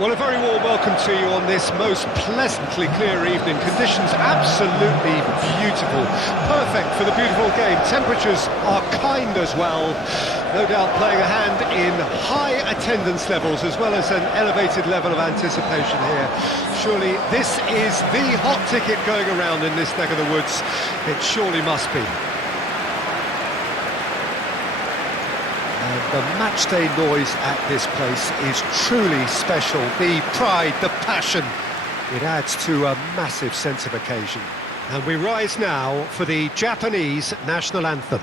Well, a very warm welcome to you on this most pleasantly clear evening. Conditions absolutely beautiful. Perfect for the beautiful game. Temperatures are kind as well. No doubt playing a hand in high attendance levels as well as an elevated level of anticipation here. Surely this is the hot ticket going around in this neck of the woods. It surely must be. The matchday noise at this place is truly special. The pride, the passion, it adds to a massive sense of occasion. And we rise now for the Japanese national anthem.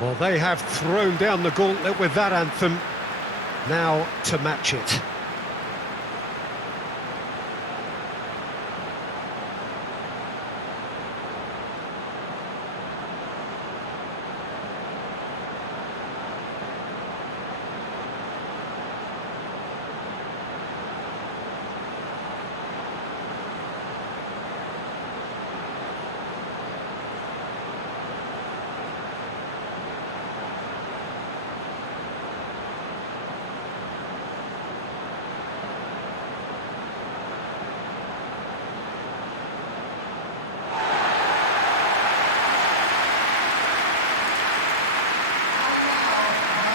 Well, they have thrown down the gauntlet with that anthem. Now to match it.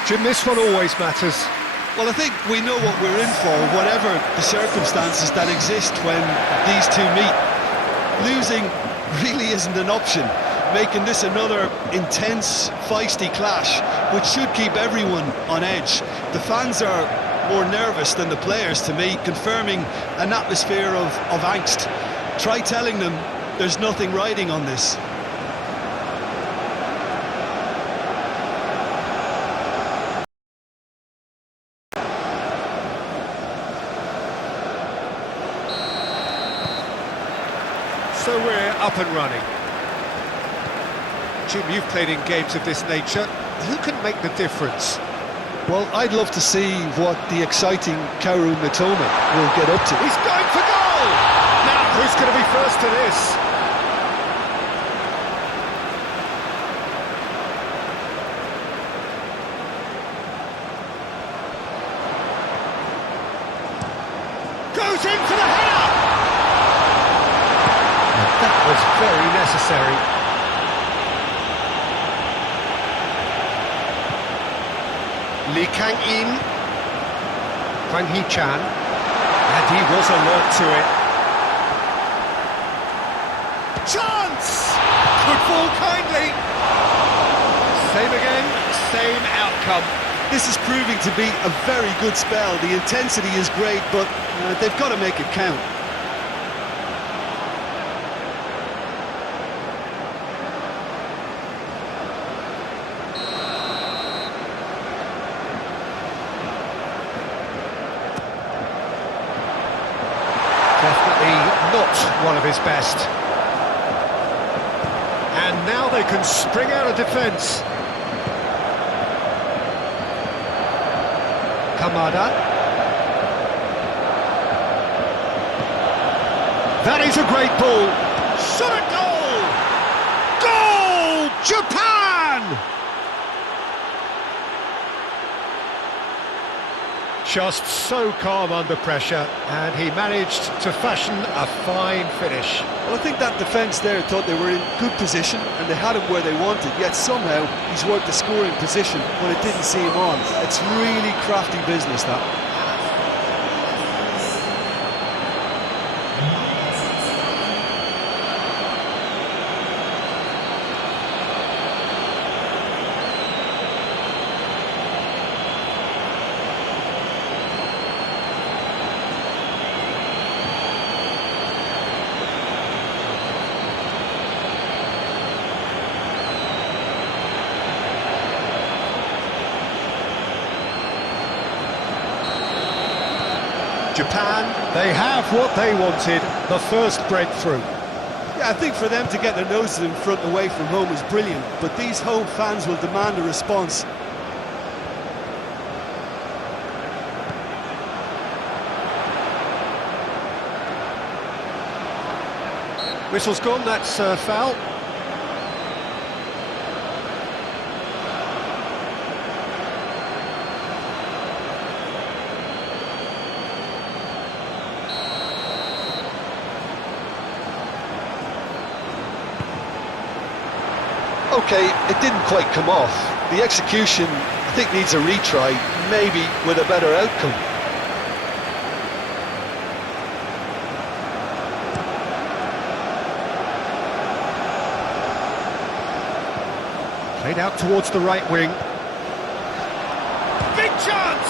Jim, this one always matters. Well, I think we know what we're in for, whatever the circumstances that exist when these two meet. Losing really isn't an option, making this another intense, feisty clash, which should keep everyone on edge. The fans are more nervous than the players, to me, confirming an atmosphere of angst. Try telling them there's nothing riding on this. So we're up and running. Jim, you've played in games of this nature. Who can make the difference? Well, I'd love to see what the exciting Kaoru Mitoma will get up to. He's going for goal! Now, who's going to be first to this? Goes in for the header! That was very necessary. Lee Kang-in, Hwang Hee-chan, and he was alert to it. Chance! Good ball kindly. Same again, same outcome. This is proving to be a very good spell. The intensity is great, but they've got to make it count. Definitely not one of his best. And now they can spring out of defence. Kamada. That is a great ball. Shot at goal! Goal! Japan! Just so calm under pressure, and he managed to fashion a fine finish. Well, I think that defence there thought they were in good position and they had him where they wanted, yet somehow he's worked the scoring position when it didn't see him on. It's really crafty business, that. Japan, they have what they wanted. the first breakthrough. Yeah, I think for them to get their noses in front away from home is brilliant, but these home fans will demand a response. Whistle's gone, that's foul. Okay, it didn't quite come off. The execution, I think, needs a retry, maybe with a better outcome. Played out towards the right wing. Big chance!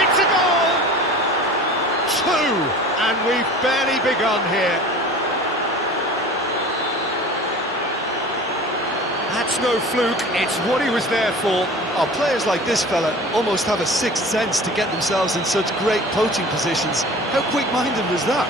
It's a goal! 2, and we've barely begun here. That's no fluke, it's what he was there for. Oh, players like this fella almost have a sixth sense to get themselves in such great poaching positions. How quick-minded was that?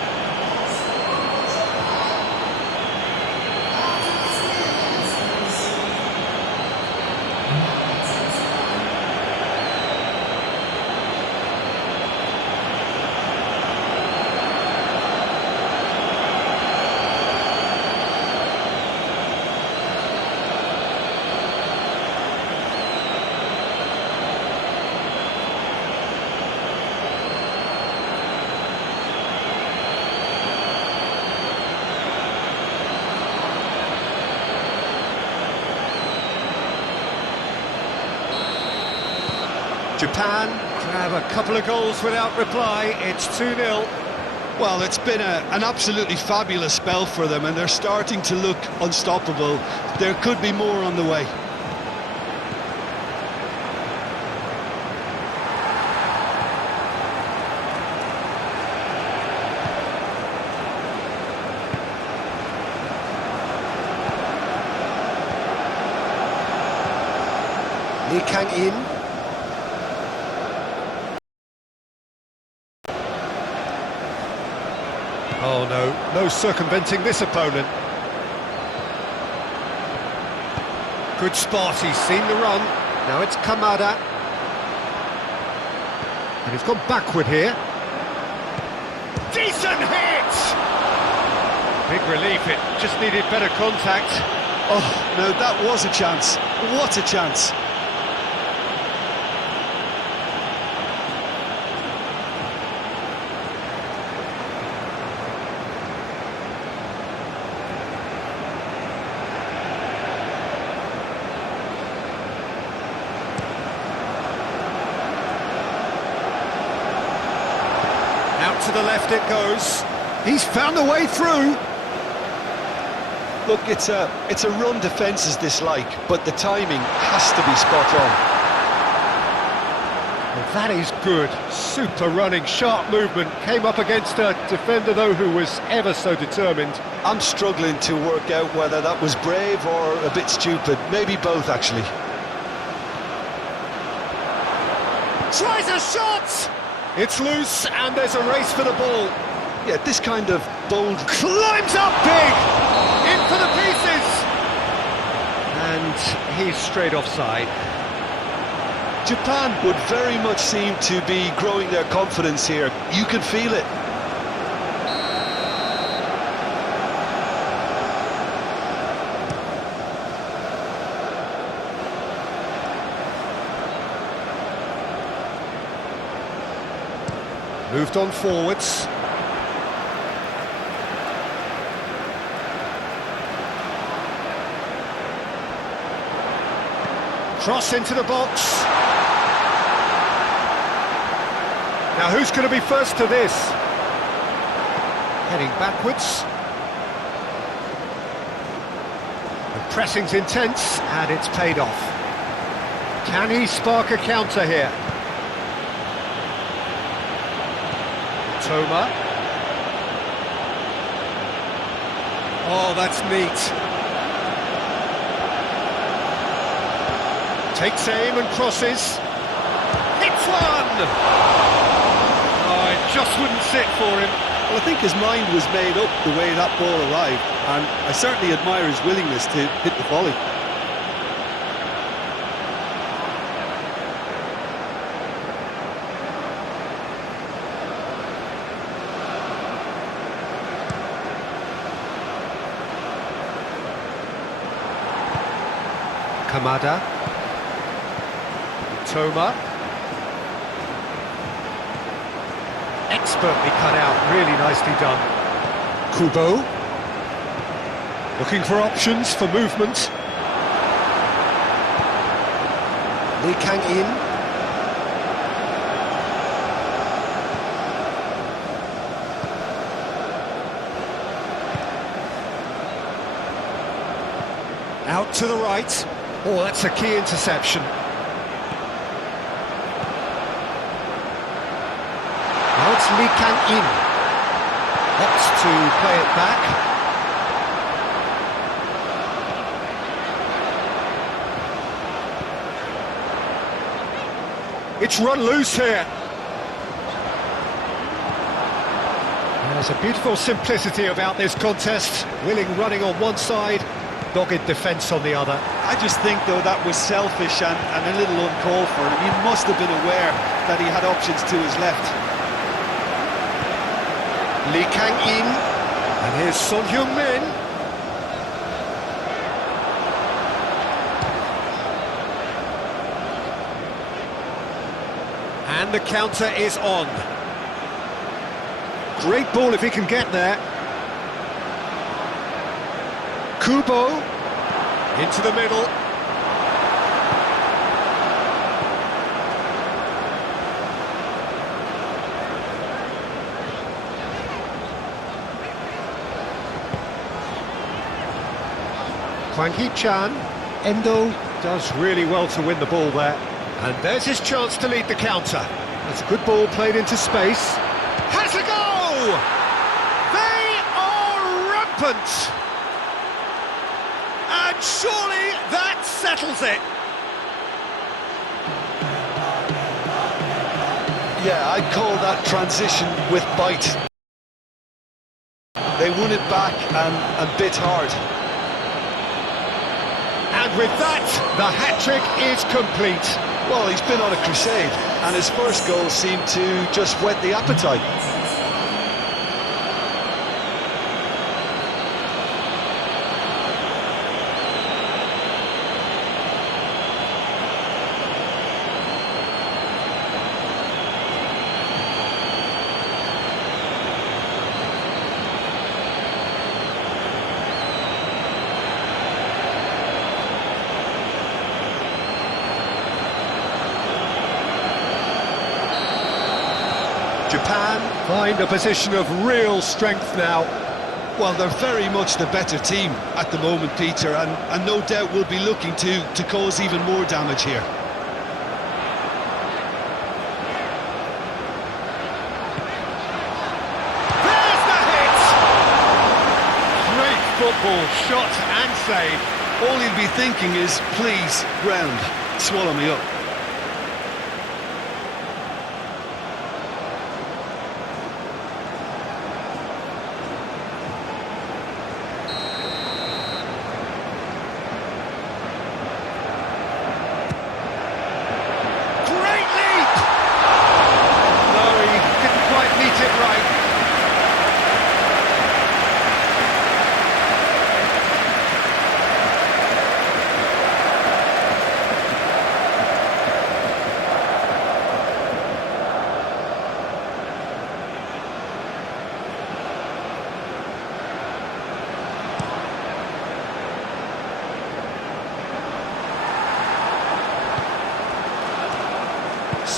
Japan grab a couple of goals without reply, it's 2-0. Well, it's been an absolutely fabulous spell for them, and they're starting to look unstoppable. There could be more on the way. Lee Kang-in. Oh no circumventing this opponent. Good spot, he's seen the run. Now it's Kamada. And he's gone backward here. Decent hit! Big relief, it just needed better contact. Oh, no, that was a chance. What a chance. Out to the left it goes. He's found a way through. Look, it's a run defence is dislike, but the timing has to be spot on. Well, that is good. Super running, sharp movement. Came up against a defender, though, who was ever so determined. I'm struggling to work out whether that was brave or a bit stupid. Maybe both, actually. Tries a shot! It's loose, and there's a race for the ball. Yeah, this kind of bold... Climbs up big! In for the pieces! And he's straight offside. Japan would very much seem to be growing their confidence here. You can feel it. Moved on forwards. Cross into the box. Now who's going to be first to this? Heading backwards. The pressing's intense and it's paid off. Can he spark a counter here? Toma. Oh, that's neat. Takes aim and crosses. Hits one! Oh, it just wouldn't sit for him. Well, I think his mind was made up the way that ball arrived, and I certainly admire his willingness to hit the volley. Kamada, Toma, expertly cut out, really nicely done. Kubo, looking for options for movement. Lee Kang-in, out to the right. Oh, that's a key interception. Now it's Lee Kang-in. Opts to play it back. It's run loose here. There's a beautiful simplicity about this contest. Willing running on one side, dogged defence on the other. I just think, though, that was selfish and a little uncalled for. He must have been aware that he had options to his left. Lee Kang-in, and here's Son Heung-min. And the counter is on. Great ball if he can get there. Kubo, into the middle. Hwang Hee-chan, Endo does really well to win the ball there. And there's his chance to lead the counter. That's a good ball played into space. Has a go! They are rampant! And surely that settles it. Yeah, I'd call that transition with bite. They won it back and bit hard. And with that, the hat-trick is complete. Well, he's been on a crusade, and his first goal seemed to just whet the appetite. Japan find a position of real strength now. Well, they're very much the better team at the moment, Peter, and no doubt will be looking to cause even more damage here. There's the hit! Great football, shot and save. All he'll be thinking is, please, ground, swallow me up.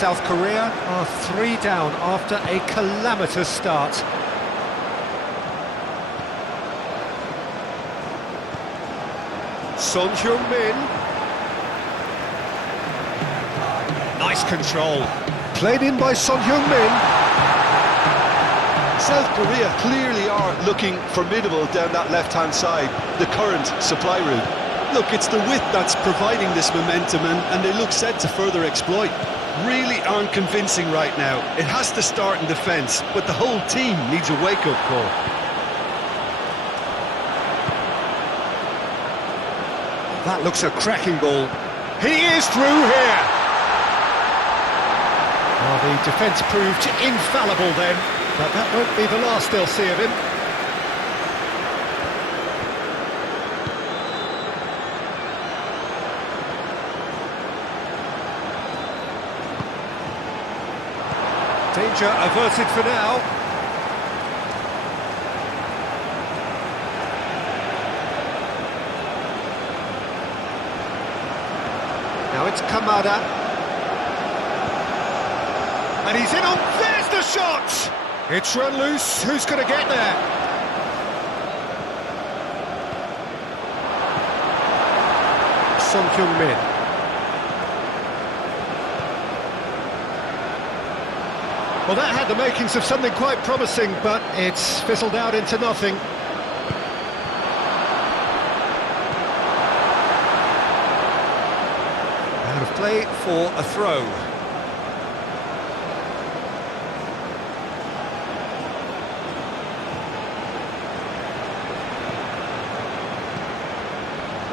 South Korea are 3 down after a calamitous start. Son Heung-min. Nice control. Played in by Son Heung-min. South Korea clearly are looking formidable down that left-hand side, the current supply route. Look, it's the width that's providing this momentum, and they look set to further exploit. really aren't convincing right now. It has to start in defence, but the whole team needs a wake-up call. That looks a cracking ball. He is through here. Well, the defence proved infallible then, but that won't be the last they'll see of him. Danger averted for now. Now it's Kamada. And he's in on... There's the shot! It's run loose. Who's going to get there? Min. Well, that had the makings of something quite promising, but it's fizzled out into nothing. Out of play for a throw.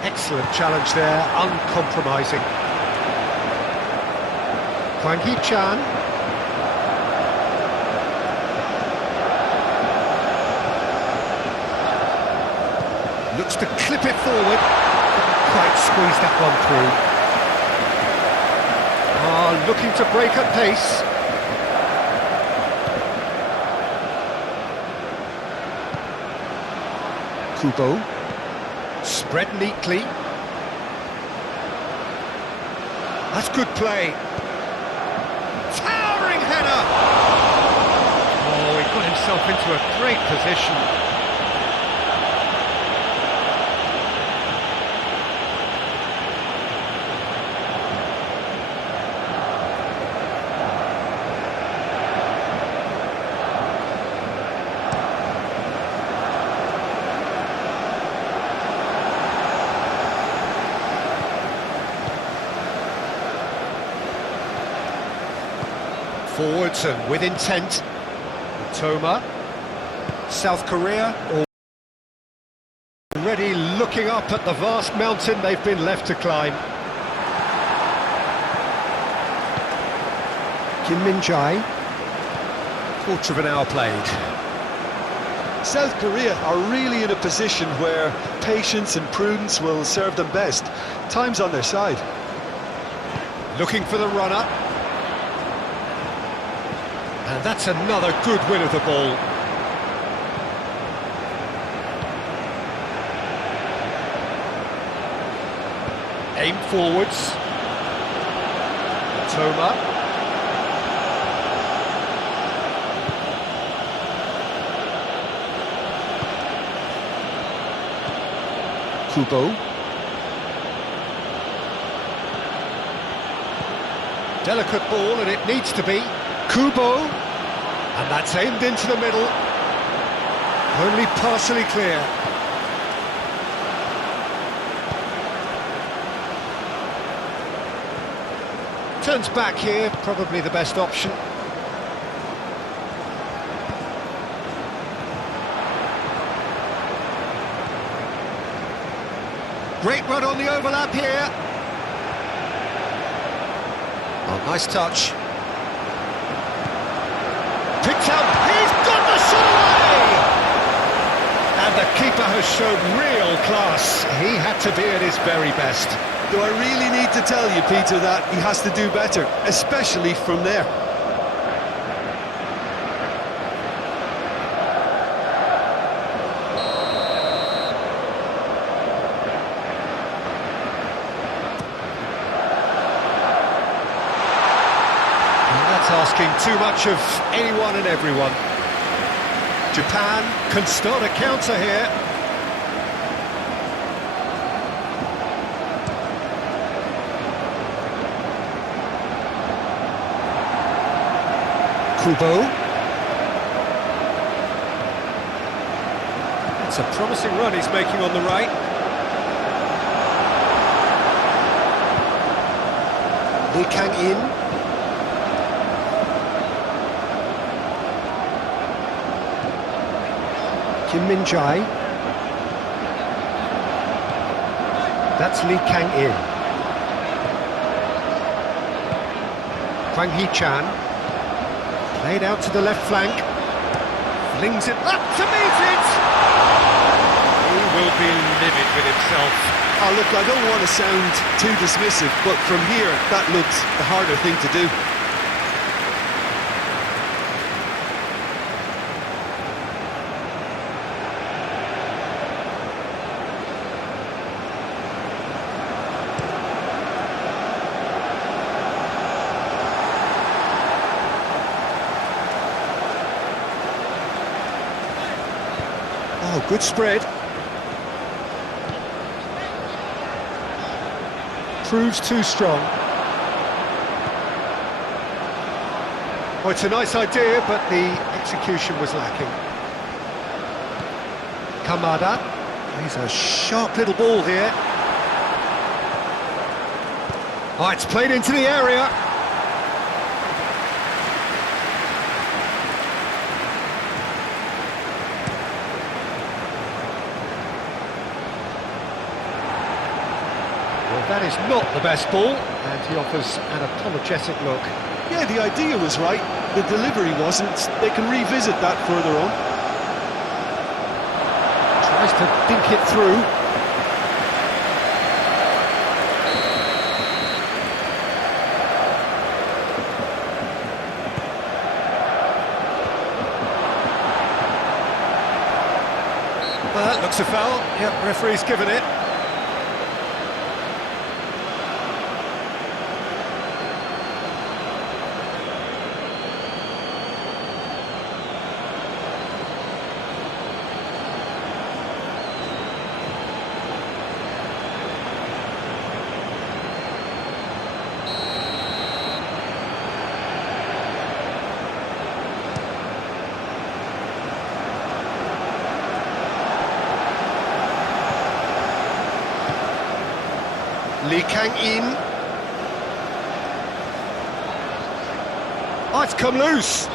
Excellent challenge there, uncompromising. Hwang Hee-chan. Looks to clip it forward. Couldn't quite squeeze that one through. Looking to break at pace. Kubo. Spread neatly. That's good play. Towering header! Oh, he got himself into a great position. Forwards and with intent. Toma. South Korea already looking up at the vast mountain they've been left to climb. Kim Min-jae. Quarter of an hour played. South Korea are really in a position where patience and prudence will serve them best. Time's on their side. Looking for the runner. And that's another good win of the ball. Aim forwards. Toma. Kubo. Delicate ball, and it needs to be. Kubo, and that's aimed into the middle, only partially clear. Turns back here, probably the best option. Great run on the overlap here. Oh, nice touch. Picked out, he's got the shot away! And the keeper has shown real class. He had to be at his very best. Do I really need to tell you, Peter, that he has to do better, especially from there? Asking too much of anyone and everyone. Japan can start a counter here. Kubo. It's a promising run he's making on the right. Lee Kang-in. Kim Min-jae. That's Lee Kang-in. Hwang Hee-chan. Played out to the left flank. Flings it up to meet it! He will be livid with himself. Oh, look, I don't want to sound too dismissive, but from here, that looks the harder thing to do. Oh, good spread. Proves too strong. Oh, it's a nice idea, but the execution was lacking. Kamada. He's a sharp little ball here. Oh, it's played into the area. That is not the best ball, and he offers an apologetic look. Yeah, the idea was right, the delivery wasn't. They can revisit that further on. Tries to dink it through. Well, that looks a foul. Yep, referee's given it. Lee Kang-in. Oh, it's come loose.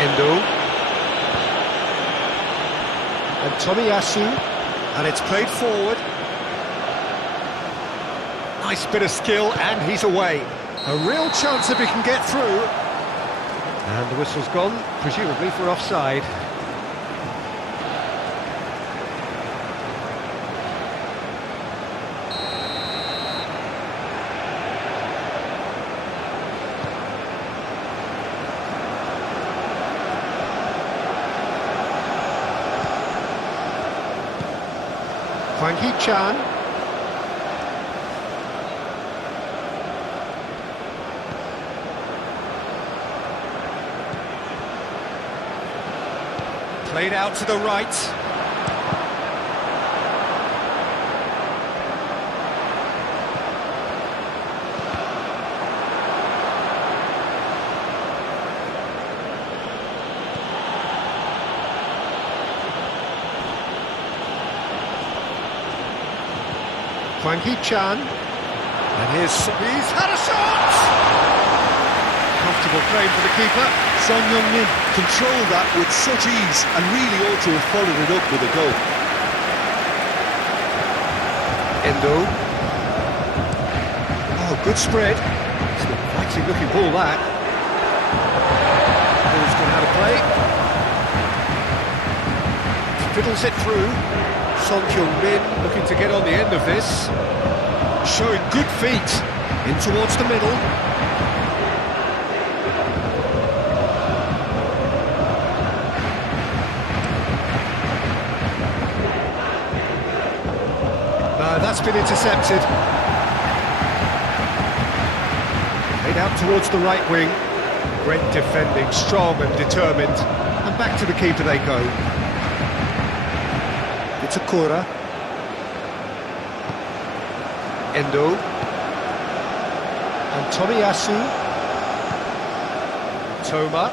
Endo. And Tomiyasu. And it's played forward. Nice bit of skill, and he's away. A real chance if he can get through. And the whistle's gone, presumably for offside. Hwang Hee-chan. Played out to the right. Hwang Hee-chan. And he's had a shot! Comfortable claim for the keeper. Son Heung-min controlled that with such ease and really ought to have followed it up with a goal. Endo. Oh, good spread. It's an inviting looking ball, that. Ball's going to have a play. Fiddles it through. Son Heung-min looking to get on the end of this. Showing good feet. In towards the middle. That's been intercepted. Played out towards the right wing. Great defending, strong and determined. And back to the keeper they go. Itakura. Endo. And Tomiyasu. Toma.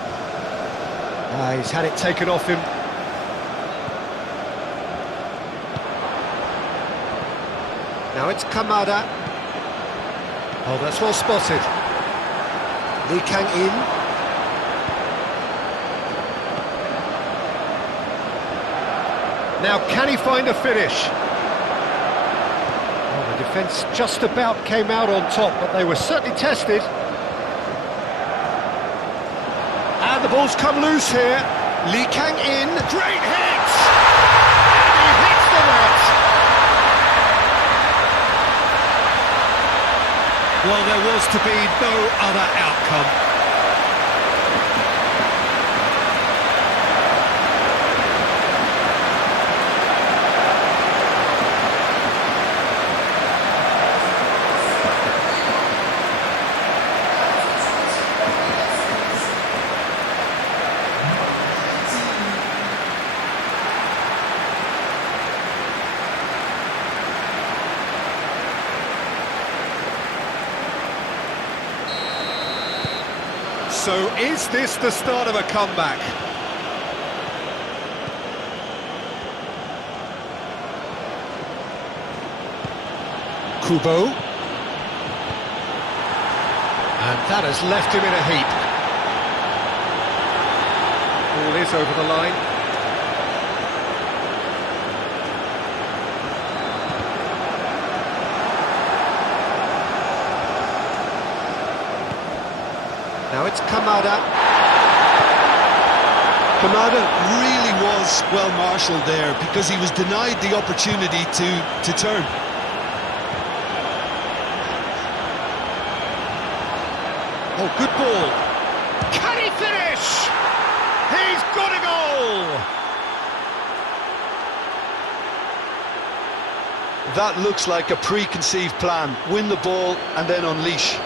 He's had it taken off him. Now it's Kamada. Oh, that's well spotted. Lee Kang-in. Now, can he find a finish? Oh, the defence just about came out on top, but they were certainly tested. And the ball's come loose here. Lee Kang-in. Great hit! And he hits the net. Well, there was to be no other outcome. So is this the start of a comeback? Kubo. And that has left him in a heap. Ball is over the line. Now it's Kamada. Kamada really was well marshalled there because he was denied the opportunity to turn. Oh, good ball. Can he finish? He's got a goal! That looks like a preconceived plan. Win the ball and then unleash.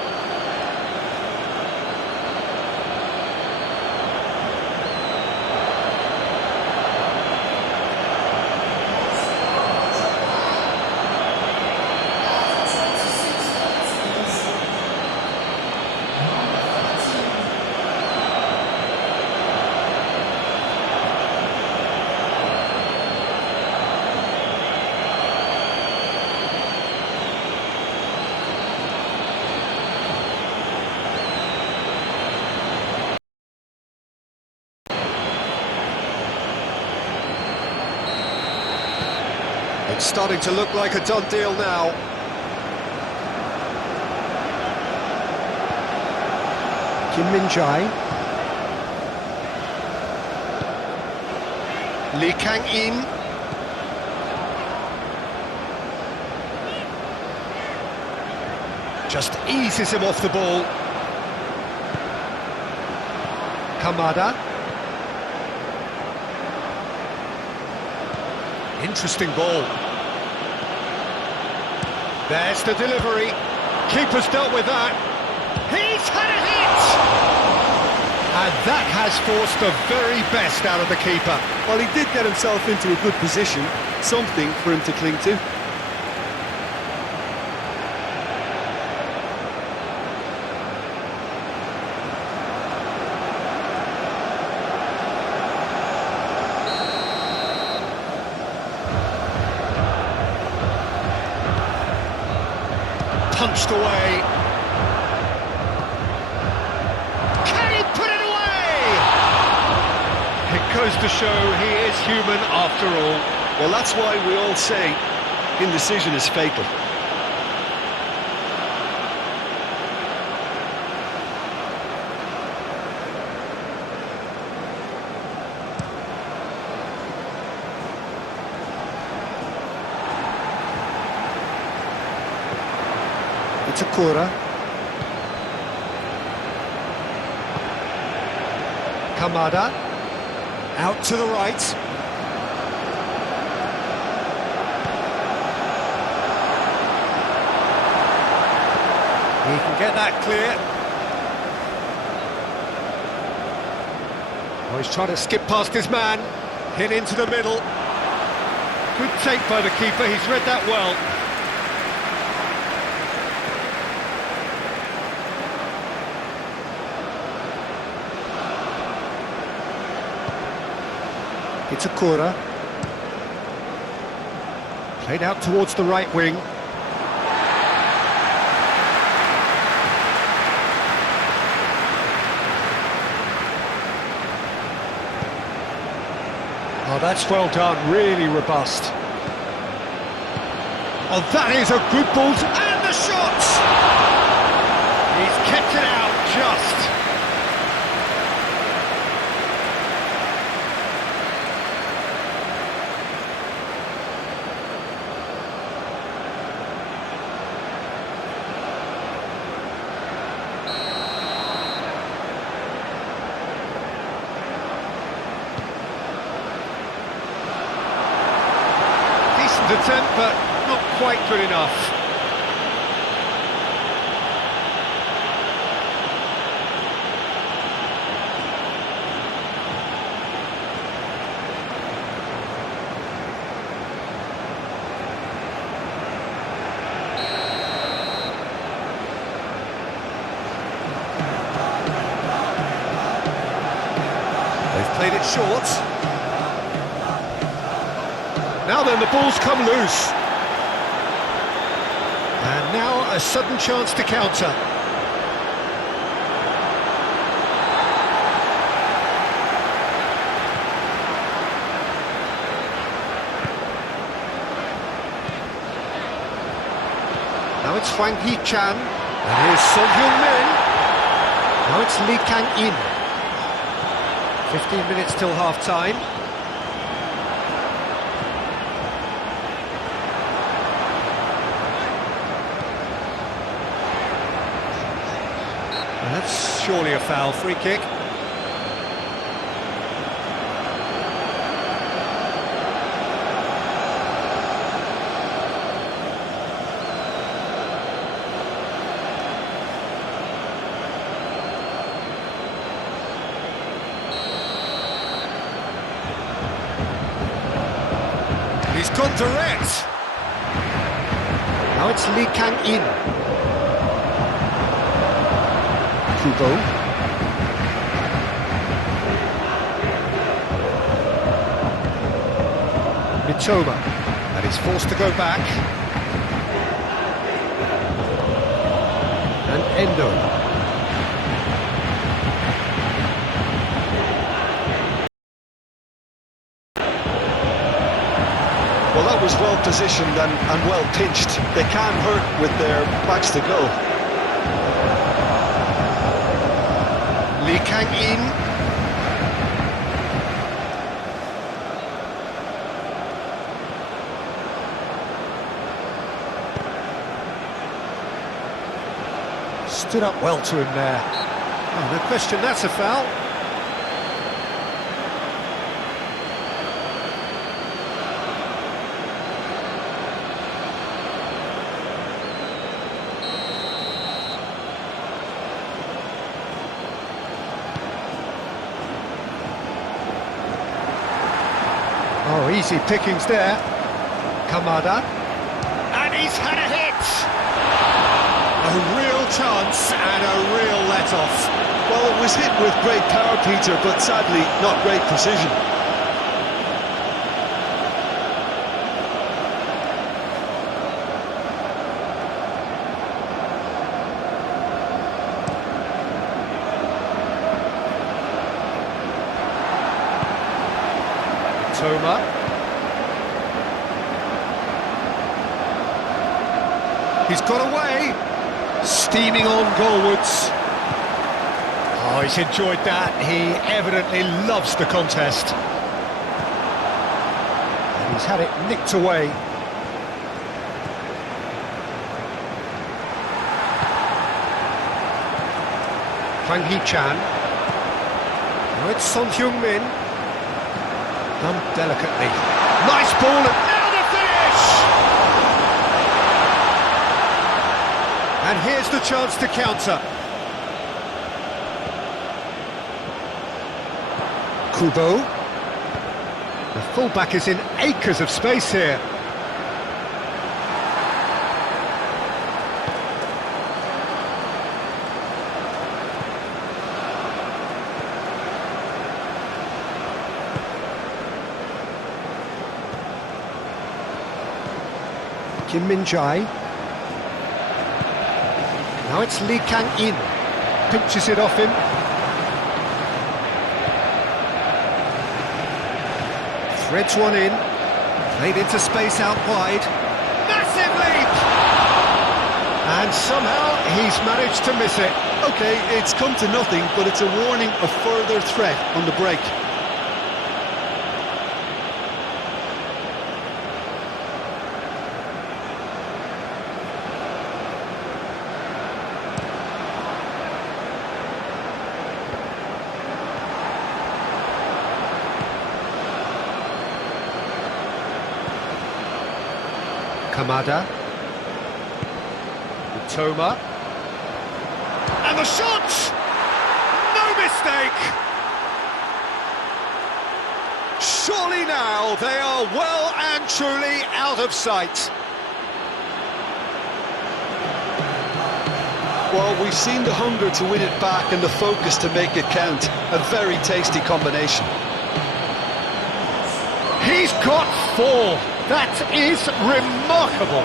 It's starting to look like a done deal now. Kim Min-jae. Lee Kang-in. Just eases him off the ball. Kamada. Interesting ball. There's the delivery. Keeper's dealt with that. He's had a hit! And that has forced the very best out of the keeper. Well, he did get himself into a good position, something for him to cling to. Punched away. Can he put it away? It goes to show he is human after all. Well, that's why we all say indecision is fatal. Itakura. Kamada. Out to the right. He can get that clear. Oh, he's trying to skip past his man. Hit into the middle. Good take by the keeper, he's read that well. Itakura. Played out towards the right wing. Oh, that's well done, really robust. Oh, that is a good ball, and the shot! He's kept it out just. Attempt, but not quite good enough. They've played it short. Now then, the ball's come loose. And now a sudden chance to counter. Now it's Hwang Hee-chan. And here's Son Heung-min. Now it's Lee Kang-in. 15 minutes till half-time. That's surely a foul, free kick. He's gone direct. Now it's Lee Kang-in. Kubo. Mitoma, and he's forced to go back. And Endo. Well, that was well positioned and well pitched. They can't hurt with their backs to go. Lee Kang-in. Stood up well to him there. Oh, no question, that's a foul. Oh, easy pickings there. Kamada. And he's had a hit! A real chance and a real let-off. Well, it was hit with great power, Peter, but sadly not great precision. Toma. He's got away. Steaming on goalwards. Oh, he's enjoyed that. He evidently loves the contest. And he's had it nicked away. Hwang Hee-chan. Now it's Son Heung-min. Done delicately. Nice ball, and now the finish! And here's the chance to counter. Kubo. The fullback is in acres of space here. Kim Min-jae. Now it's Lee Kang-in. Pinches it off him. Threads one in, played into space out wide. Massive leap! And somehow he's managed to miss it. Okay, it's come to nothing, but it's a warning of further threat on the break. Kamada. Toma. And the shot! No mistake! Surely now they are well and truly out of sight. Well, we've seen the hunger to win it back and the focus to make it count. A very tasty combination. He's got 4. That is remarkable.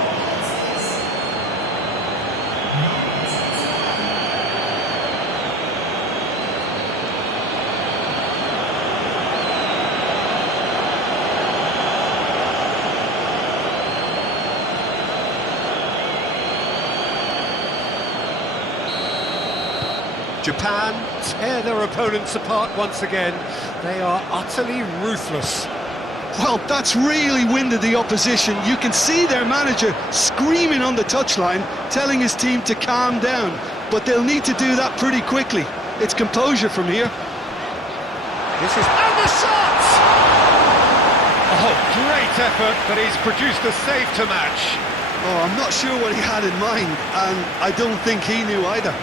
Japan tear their opponents apart once again. They are utterly ruthless. Well, that's really winded the opposition. You can see their manager screaming on the touchline, telling his team to calm down. But they'll need to do that pretty quickly. It's composure from here. This is... And the shot! Oh, great effort, but he's produced a save to match. Oh, I'm not sure what he had in mind, and I don't think he knew either.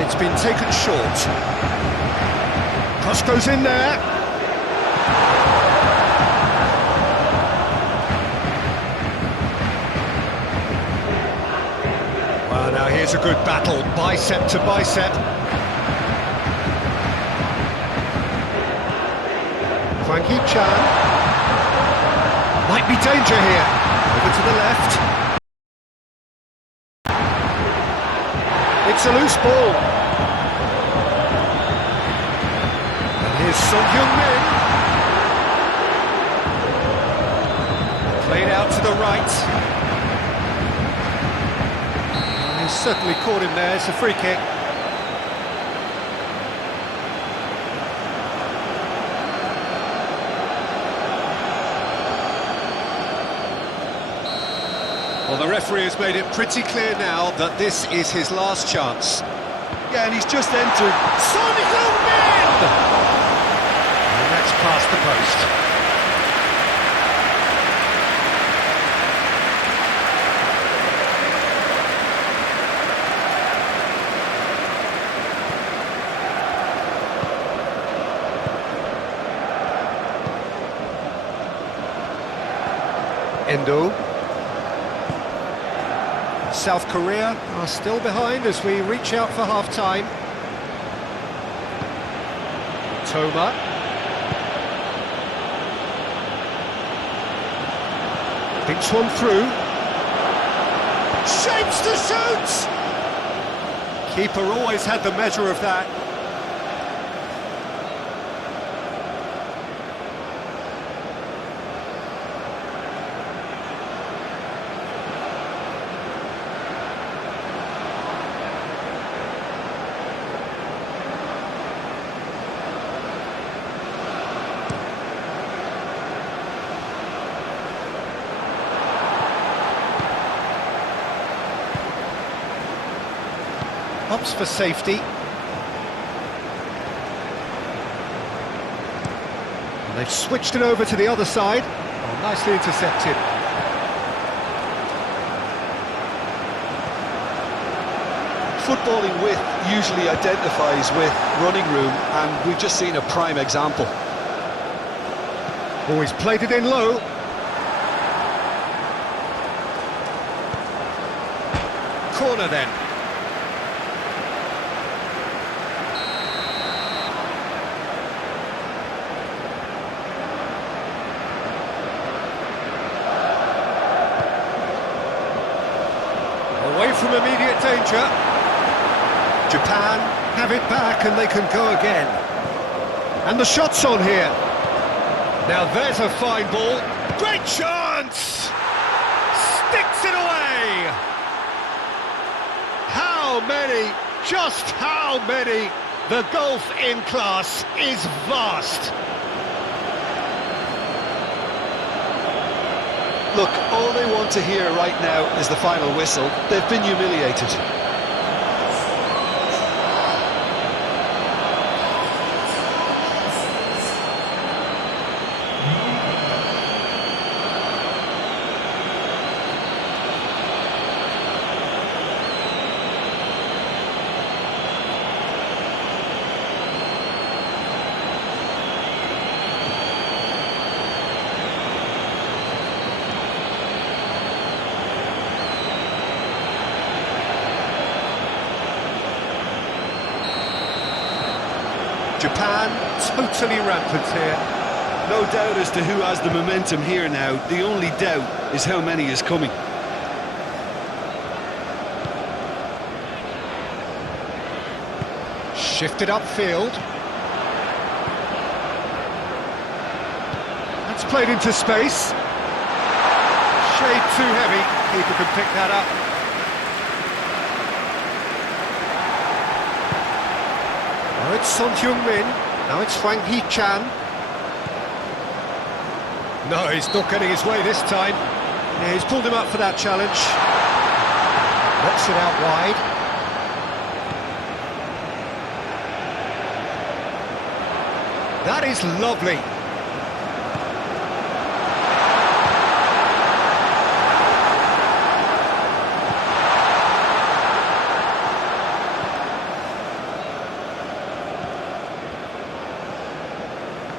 It's been taken short. Cross goes in there. Well, now here's a good battle, bicep to bicep. Hwang Hee-chan. Might be danger here. Over to the left. It's a loose ball. Here's Son-Heung-min. Played out to the right. He's certainly caught him there. It's a free kick. Well, the referee has made it pretty clear now that this is his last chance. Yeah, and he's just entered. Son-Heung-min! That's past the post. Endo. South Korea are still behind as we reach out for half-time. Toma. Thinks one through. Shapes to shoot! Keeper always had the measure of that. Opts for safety. And they've switched it over to the other side. Oh, nicely intercepted. Footballing width usually identifies with running room, and we've just seen a prime example. Oh, he's played it in low. Corner then. from immediate danger. Japan have it back and they can go again. And the shot's on here. Now there's a fine ball. Great chance! Sticks it away! How many, just how many? The gulf in class is vast. Look, all they want to hear right now is the final whistle. They've been humiliated. Japan totally rampant here. No doubt as to who has the momentum here now. The only doubt is how many is coming. Shifted upfield. That's played into space. Shade too heavy. Keeper can pick that up. Now it's Son Heung-min. Now it's Hwang Hee-chan. No, he's not getting his way this time. Yeah, he's pulled him up for that challenge. Knocks it out wide. That is lovely.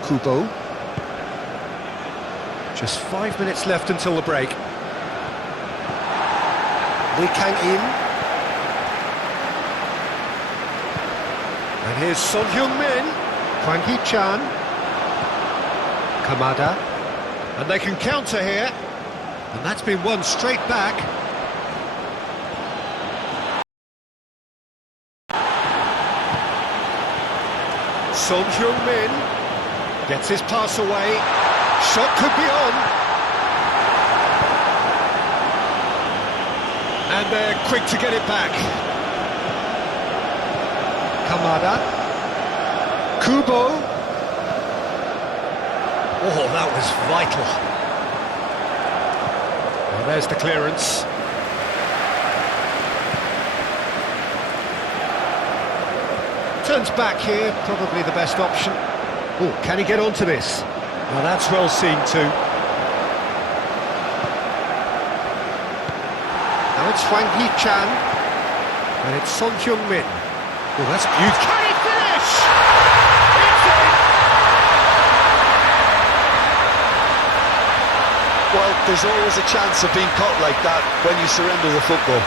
Kubo. Just 5 minutes left until the break. Lee Kang-in. And here's Son Heung-min. Hwang Hee-chan. Kamada. And they can counter here. And that's been won straight back. Son Heung-min gets his pass away. Shot could be on. And they're quick to get it back. Kamada. Kubo. Oh, that was vital. Well, there's the clearance. Turns back here, probably the best option. Oh, can he get onto this? Well, that's well seen too. Now it's Hwang Hee-chan. And it's Son Heung-min. Oh, that's beautiful. Can he finish? It's in! Well, there's always a chance of being caught like that when you surrender the football.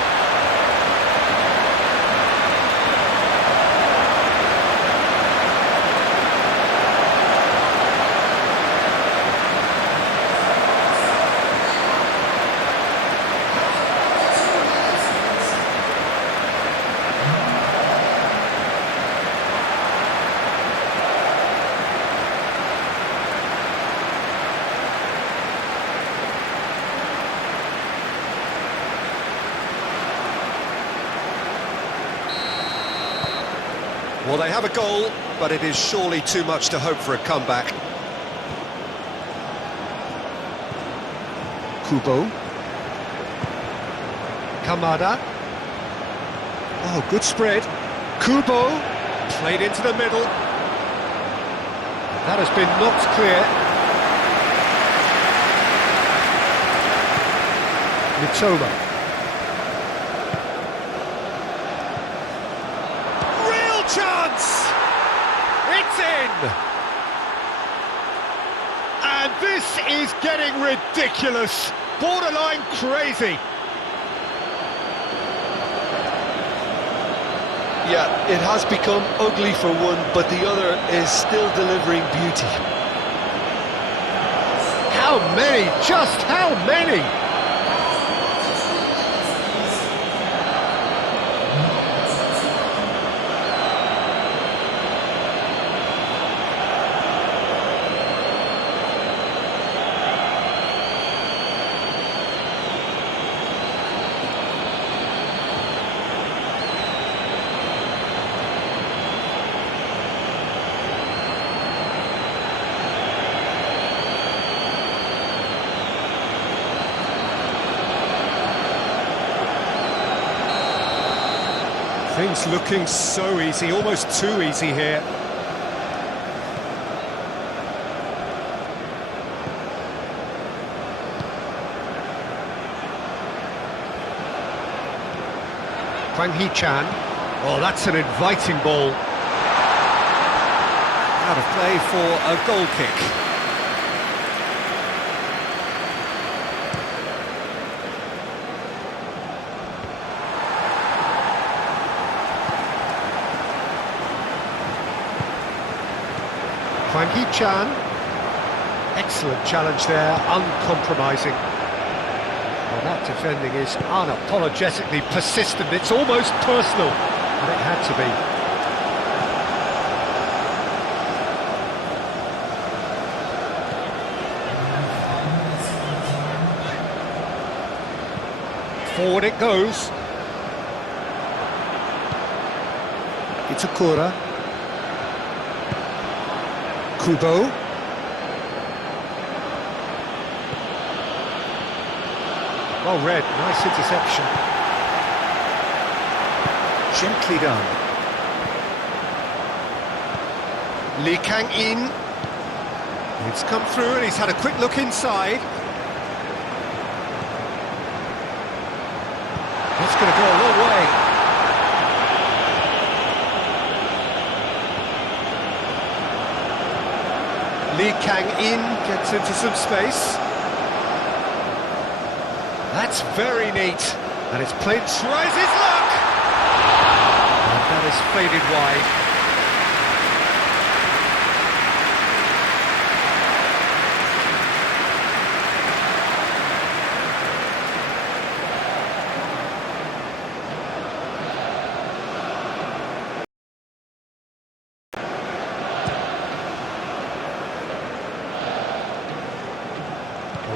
Well, they have a goal, but it is surely too much to hope for a comeback. Kubo. Kamada. Oh, good spread. Kubo. Played into the middle. That has been knocked clear. Mitoma. Chance! It's in! And this is getting ridiculous, borderline crazy. Yeah, it has become ugly for one, but the other is still delivering beauty. How many? Just how many? Things looking so easy, almost too easy here. Hwang Hee-chan. Oh, that's an inviting ball. Out of play for a goal kick. Hwang Hee-chan. Excellent challenge there, uncompromising. Well, that defending is unapologetically persistent. It's almost personal, and it had to be. Forward it goes. Itakura. Kubo. Well read, nice interception. Gently done. Lee Kang-in. It's come through and he's had a quick look inside. That's going to go a long way. Lee Kang-in gets into some space. That's very neat, and it's played, tries his luck! And that is faded wide.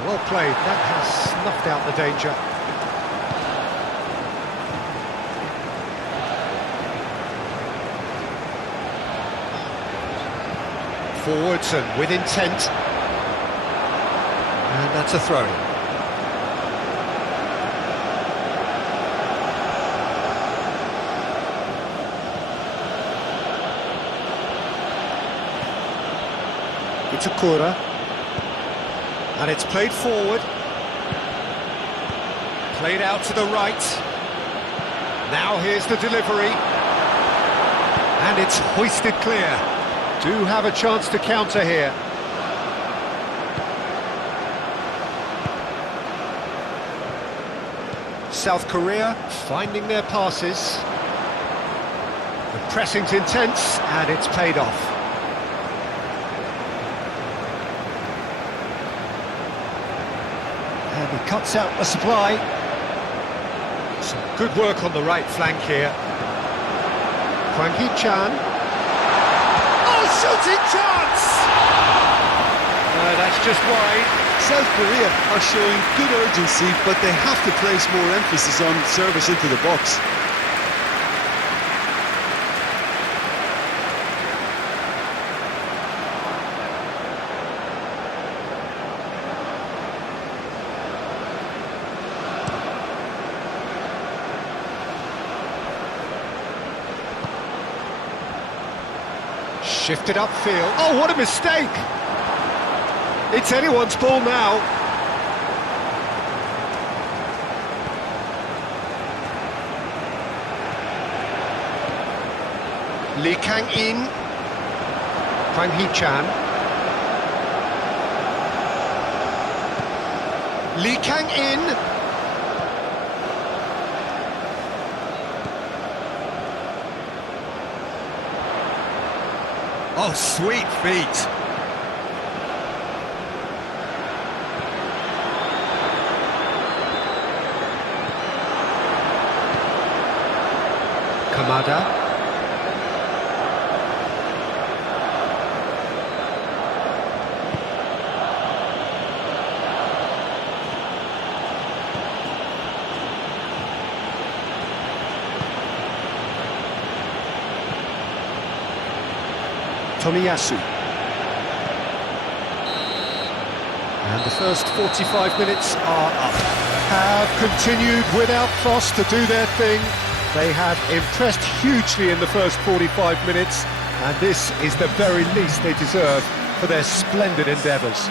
Well played, that has snuffed out the danger. Forwards and with intent. And that's a throw. Itakura. And it's played forward. Played out to the right. Now here's the delivery. And it's hoisted clear. Do have a chance to counter here. South Korea finding their passes. The pressing's intense and it's paid off. And he cuts out the supply. Some good work on the right flank here. Hwang Hee-chan. Oh, shooting chance! That's just wide. South Korea are showing good urgency, but they have to place more emphasis on service into the box. Shifted upfield. Oh, what a mistake! It's anyone's ball now. Lee Kang-in. Hwang Hee-chan. Lee Kang-in. Oh, sweet feet. Kamada. Tomiyasu. And the first 45 minutes are up. Have continued without fuss to do their thing. They have impressed hugely in the first 45 minutes, and this is the very least they deserve for their splendid endeavours.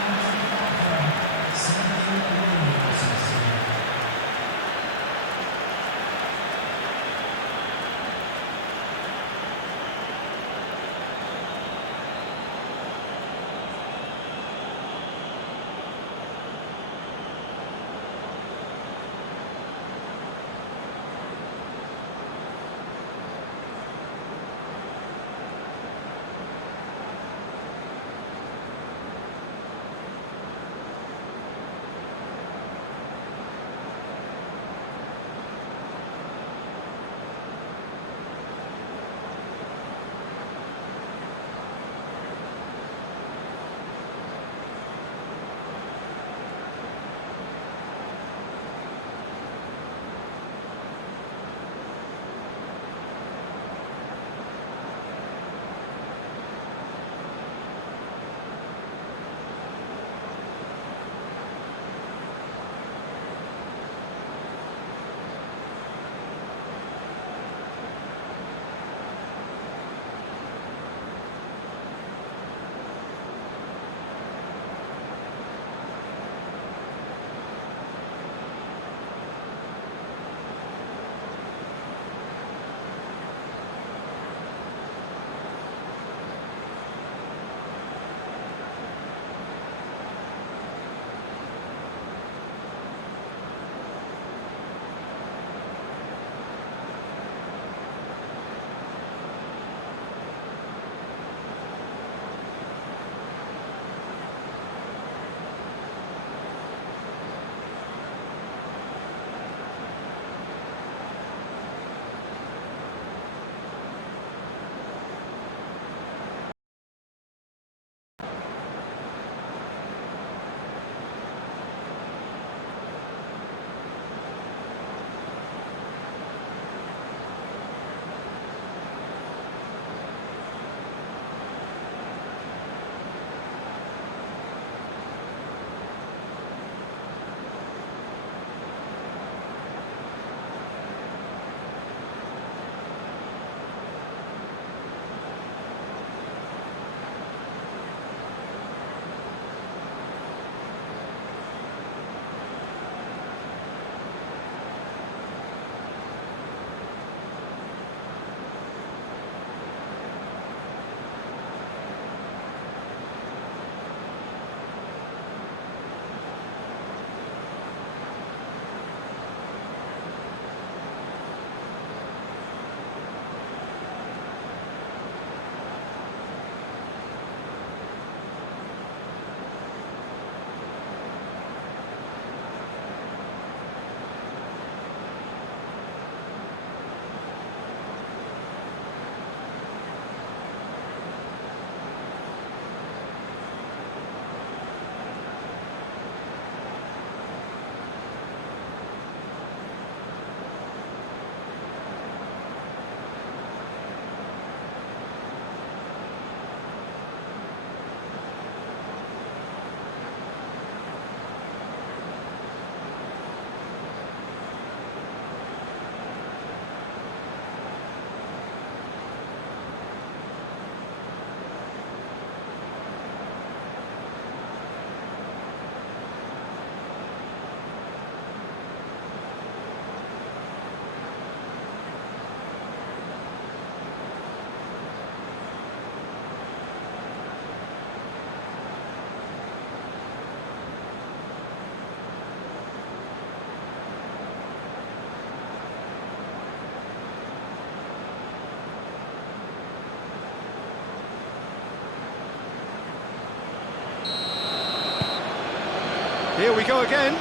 Here we go again.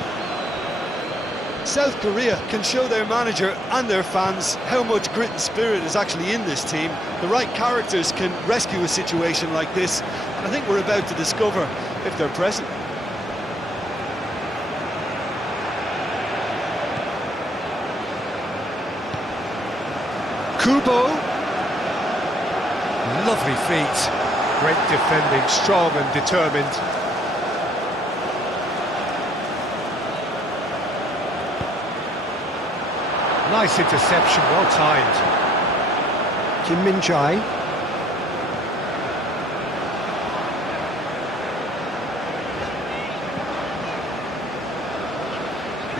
South Korea can show their manager and their fans how much grit and spirit is actually in this team. The right characters can rescue a situation like this, and I think we're about to discover if they're present. Kubo. Lovely feet. Great defending, strong and determined. Nice interception, well timed. Kim Min-jae.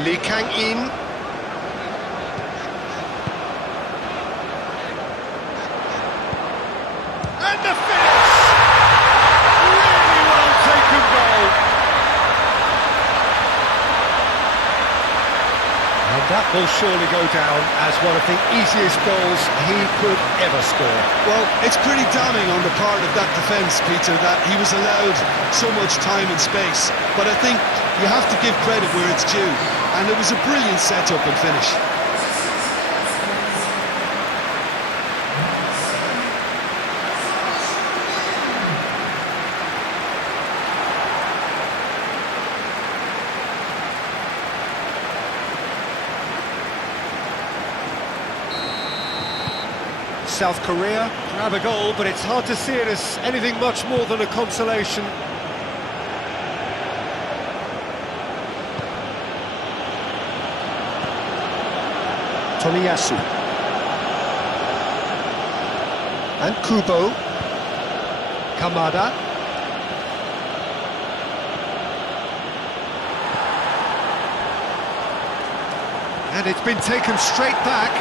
Lee Kang-in. And the finish! Really well taken goal. And that will surely go down as one of the easiest goals he could ever score. Well, it's pretty damning on the part of that defence, Peter, that he was allowed so much time and space. But I think you have to give credit where it's due, and it was a brilliant setup and finish. South Korea grab a goal, but it's hard to see it as anything much more than a consolation. Tomiyasu. And Kubo. Kamada. And it's been taken straight back.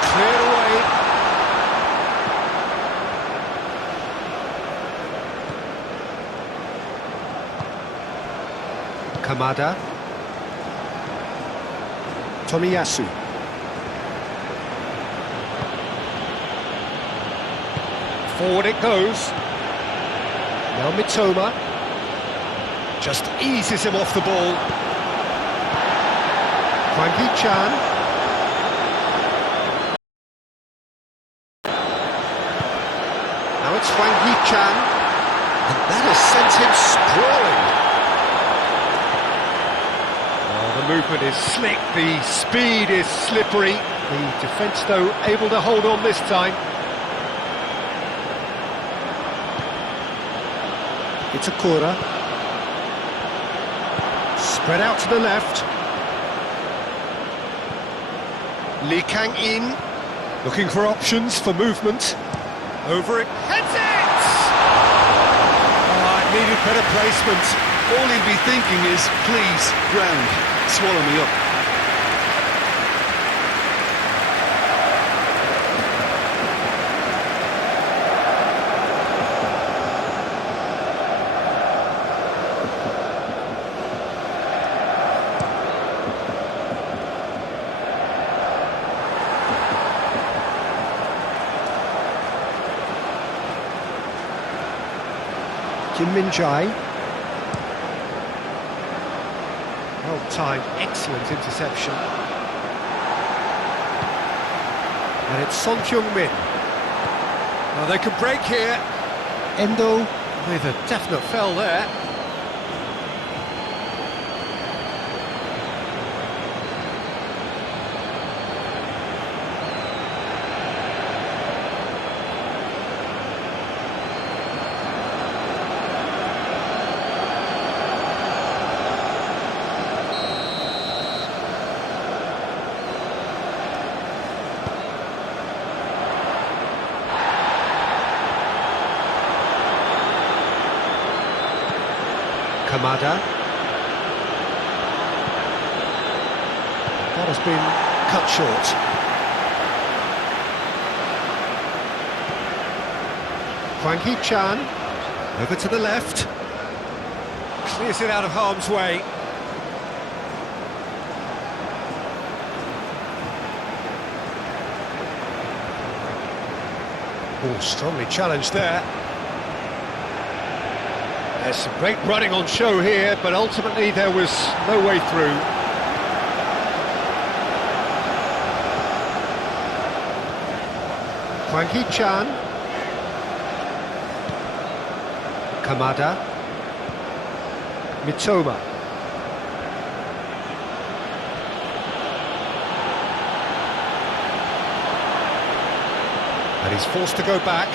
Cleared away. Kamada. Tomiyasu. Forward it goes. Now Mitoma. Just eases him off the ball. Hwang Hee-chan. Now it's Hwang Hee-chan. And that has sent him sprawling. The movement is slick, the speed is slippery. The defence, though, able to hold on this time. Itakura. Spread out to the left. Lee Kang-in. Looking for options for movement. Over it. Heads it! Oh, it needed better placement. All he'd be thinking is, please, ground, swallow me up. Kim Min-jae. Well-timed, excellent interception. And it's Son Heung-min. Well, they could break here. Endo with a definite foul there. Kamada. That has been cut short. Hwang Hee-chan. Over to the left. Clears it out of harm's way. Oh, strongly challenged there. There's some great running on show here, but ultimately there was no way through. Hwang Hee-chan. Kamada. Mitoma. And he's forced to go back.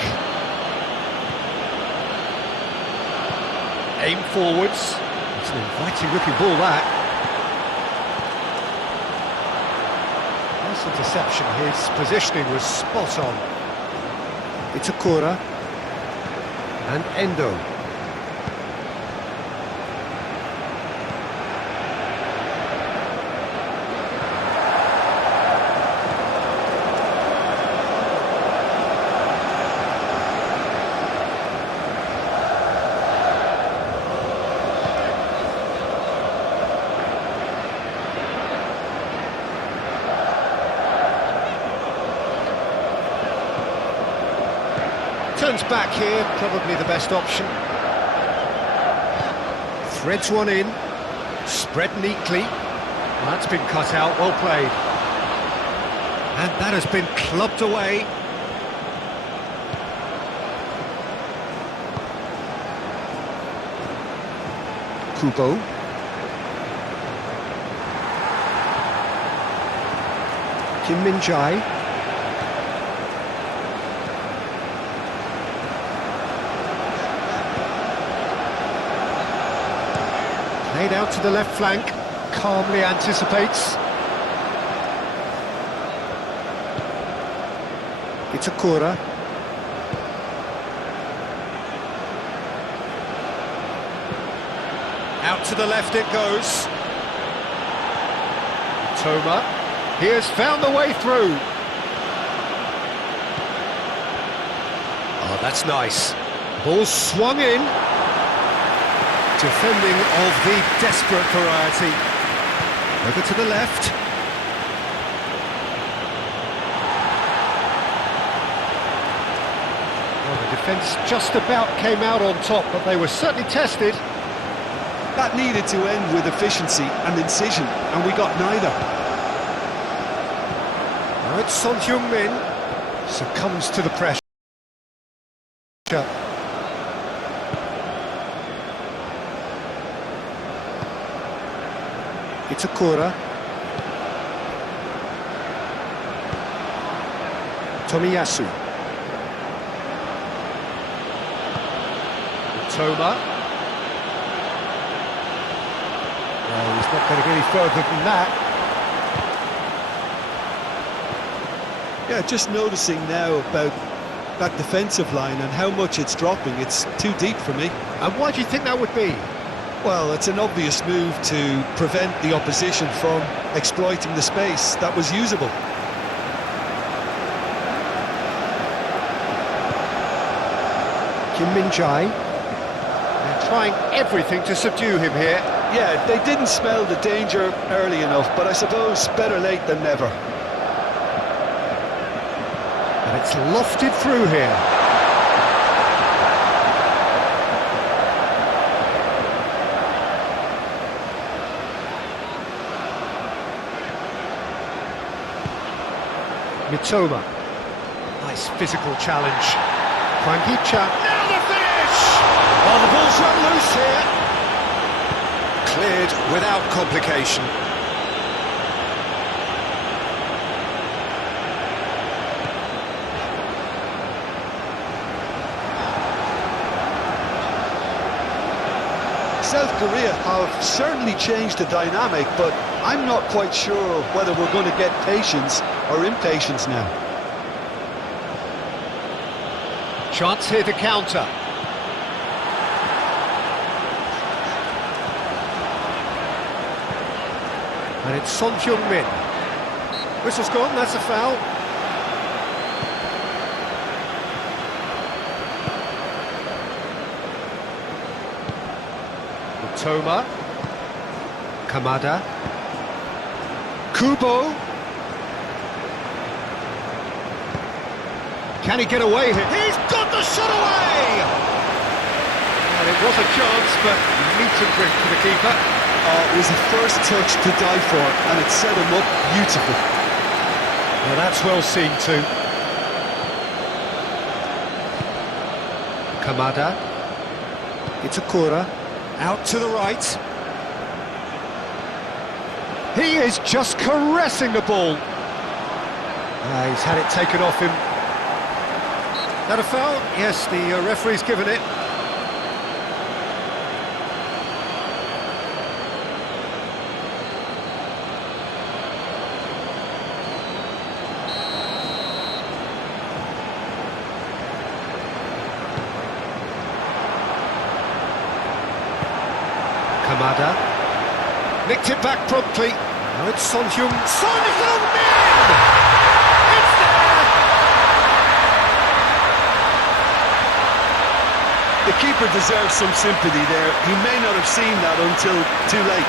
Aim forwards. It's an inviting looking ball, that. Nice interception. His positioning was spot on. Itakura. And Endo. Turns back here, probably the best option. Threads one in, spread neatly. That's been cut out, well played. And that has been clubbed away. Kubo. Kim Min-jae. Played out to the left flank, calmly anticipates. Itakura. Out to the left it goes. Toma. He has found the way through. Oh, that's nice. Ball swung in. Defending of the desperate variety. Over to the left. Well, the defence just about came out on top, but they were certainly tested. That needed to end with efficiency and incision, and we got neither. Now it's Son Heung-min. Succumbs to the pressure. Itakura. Tomiyasu. Toma. No, he's not going to get any further than that. Yeah, just noticing now about that defensive line and how much it's dropping. It's too deep for me. And why do you think that would be? Well, it's an obvious move to prevent the opposition from exploiting the space that was usable. Kim Min-jae. They're trying everything to subdue him here. Yeah, they didn't smell the danger early enough, but I suppose better late than never. And it's lofted through here. Mitoma. Nice physical challenge. Hwang Hee-chan. Now the finish! Oh, the ball's run loose here. Cleared without complication. South Korea have certainly changed the dynamic, but I'm not quite sure whether we're going to get patience or impatience now. Chance here to counter. And it's Son Heung-min. Whistle's gone, that's a foul. Toma. Kamada. Kubo. Can he get away here? He's got the shot away! Well, it was a chance, but meet and drink for the keeper. It was the first touch to die for, and it set him up beautifully. Well, that's well seen too. Kamada. Itakura. Out to the right. He is just caressing the ball. He's had it taken off him. That a foul? Yes, the referee's given it. Kamada. Nicked it back promptly. Now it's Son Heung-min! It's there! The keeper deserves some sympathy there. He may not have seen that until too late.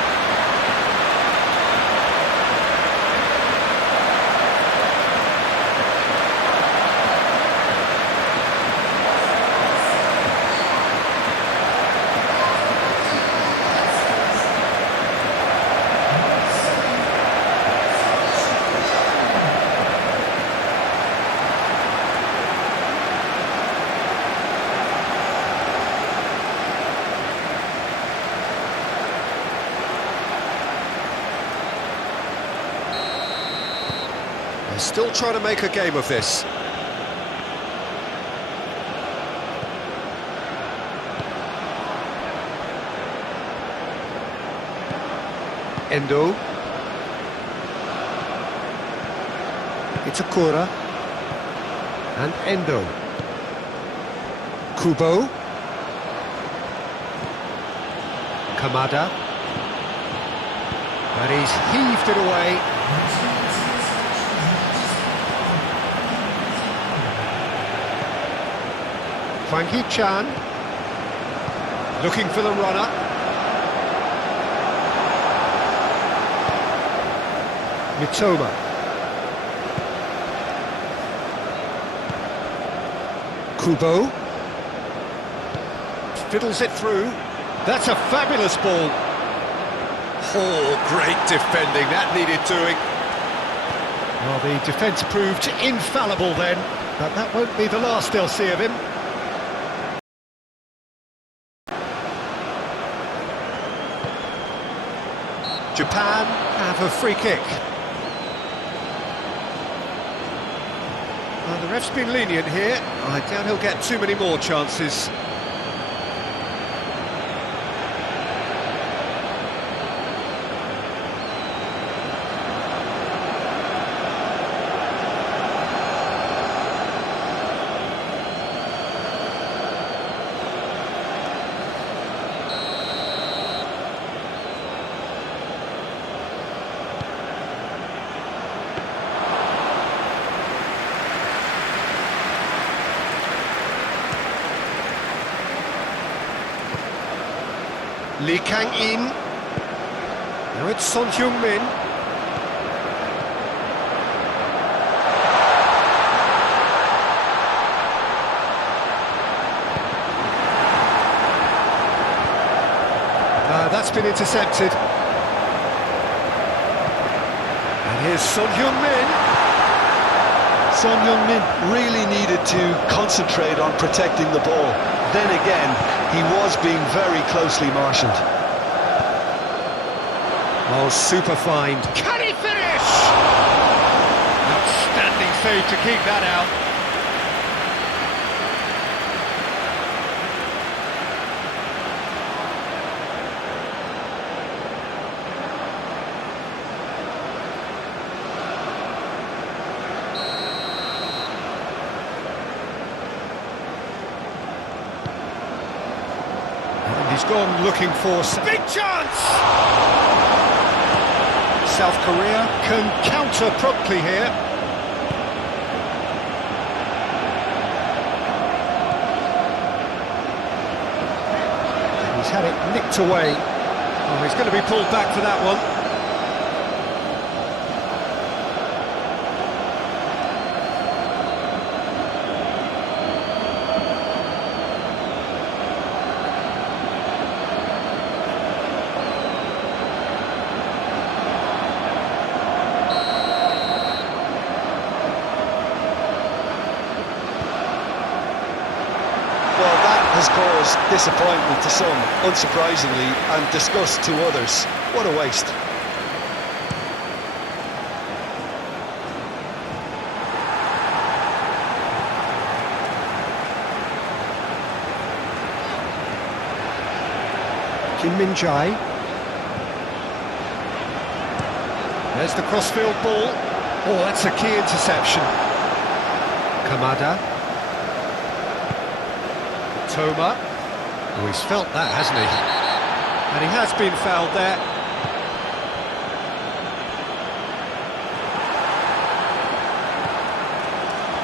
They're still trying to make a game of this. Endo. Itakura. And Endo. Kubo. Kamada. And he's heaved it away. Hwang Hee-chan, looking for the runner. Mitoma. Kubo. Fiddles it through. That's a fabulous ball. Oh, great defending, that needed doing. Well, the defence proved infallible then, but that won't be the last they'll see of him. Japan have a free kick. Well, the ref's been lenient here. I doubt he'll get too many more chances. Lee Kang-in. Now it's Son Heung-min. That's been intercepted. And here's Son Heung-min. Son Heung-min really needed to concentrate on protecting the ball. Then again, he was being very closely marshalled. Oh, super find. Can he finish? Outstanding save to keep that out. He's gone looking for big chance! South Korea can counter promptly here. He's had it nicked away. Oh, he's going to be pulled back for that one. Has caused disappointment to some, unsurprisingly, and disgust to others. What a waste. Kim Min-jae. There's the crossfield ball. Oh, that's a key interception. Kamada. Toma. Oh, he's felt that, hasn't he? And he has been fouled there.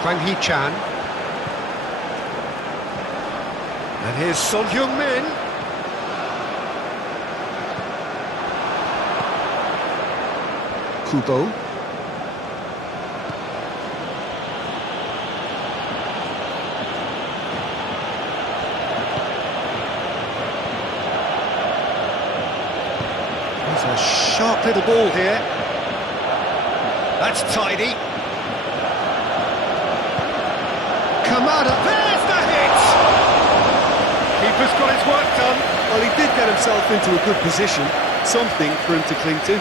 Hwang Hee-chan. And here's Son Heung-min. Kubo. There's a sharp little ball here. That's tidy. Kamada, there's the hit! Keeper's got his work done. Well, he did get himself into a good position, something for him to cling to.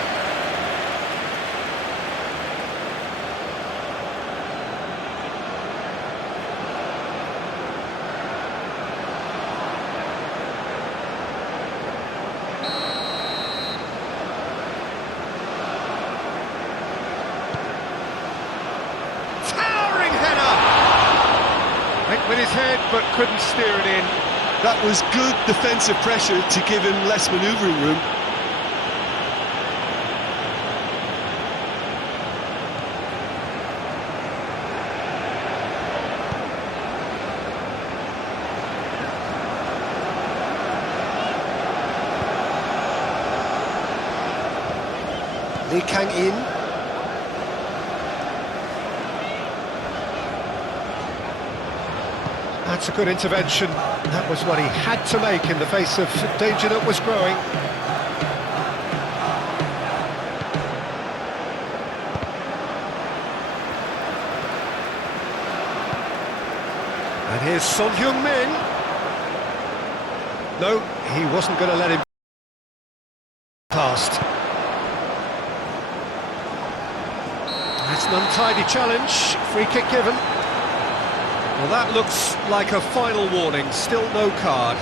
Towering header! Went with his head, but couldn't steer it in. That was good defensive pressure to give him less manoeuvring room. Lee Kang-in. That's a good intervention. That was what he had to make in the face of danger that was growing. And here's Son Heung-min. No, he wasn't going to let him past. That's an untidy challenge. Free kick given. Well, that looks like a final warning. Still no card.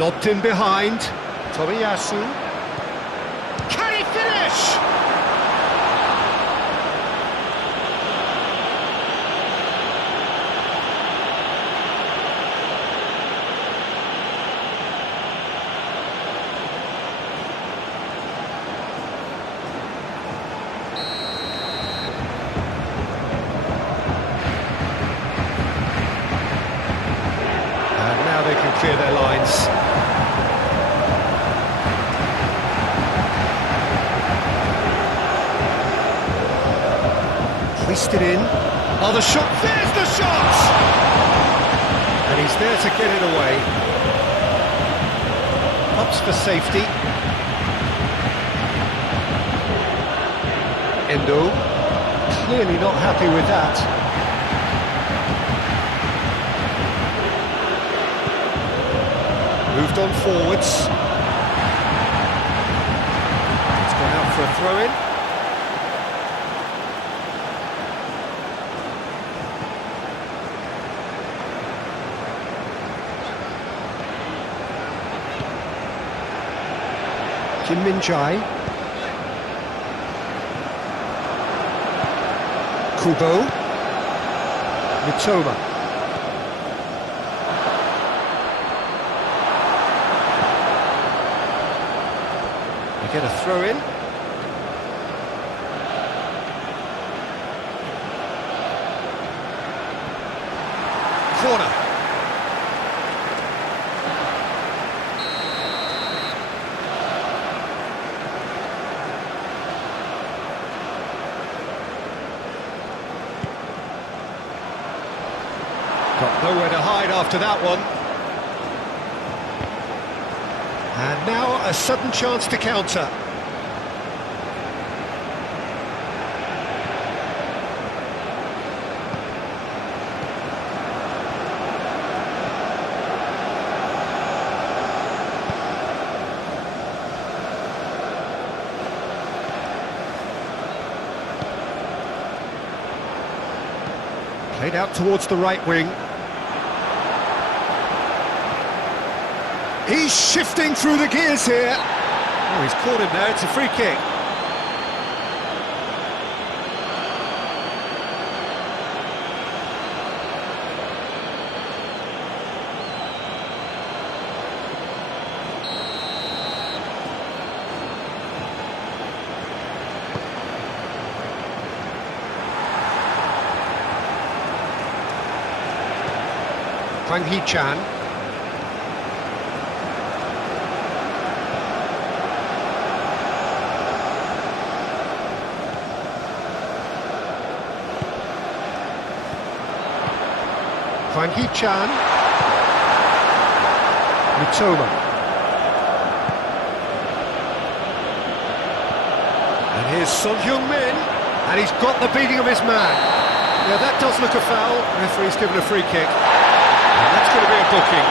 Lobbed in behind. Tomiyasu. Can he finish? And now they can clear their lines. Twisted in. Oh, the shot! There's the shot! And he's there to get it away. Ups for safety. Endo. Clearly not happy with that. Moved on forwards. It's gone out for a throw-in. Kim Min-jae. Kubo. Mitoma. We get a throw in. Corner. Got nowhere to hide after that one. And now a sudden chance to counter. Played out towards the right wing. He's shifting through the gears here. Oh, he's caught him there, it's a free kick. Hwang Hee-chan. Hwang Hee-chan. Mitoma. And here's Son Heung-min. And he's got the beating of his man. Yeah, that does look a foul. Referee's given a free kick. And that's going to be a booking.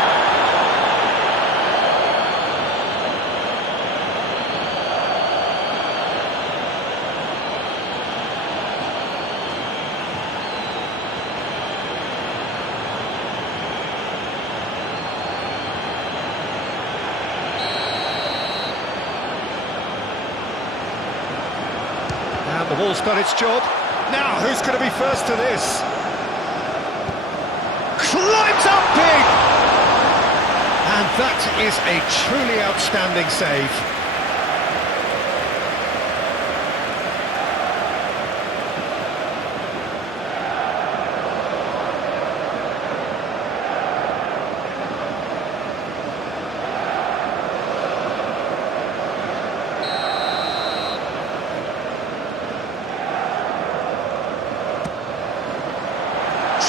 And the ball's done its job. Now, who's going to be first to this? Climbs up big! And that is a truly outstanding save.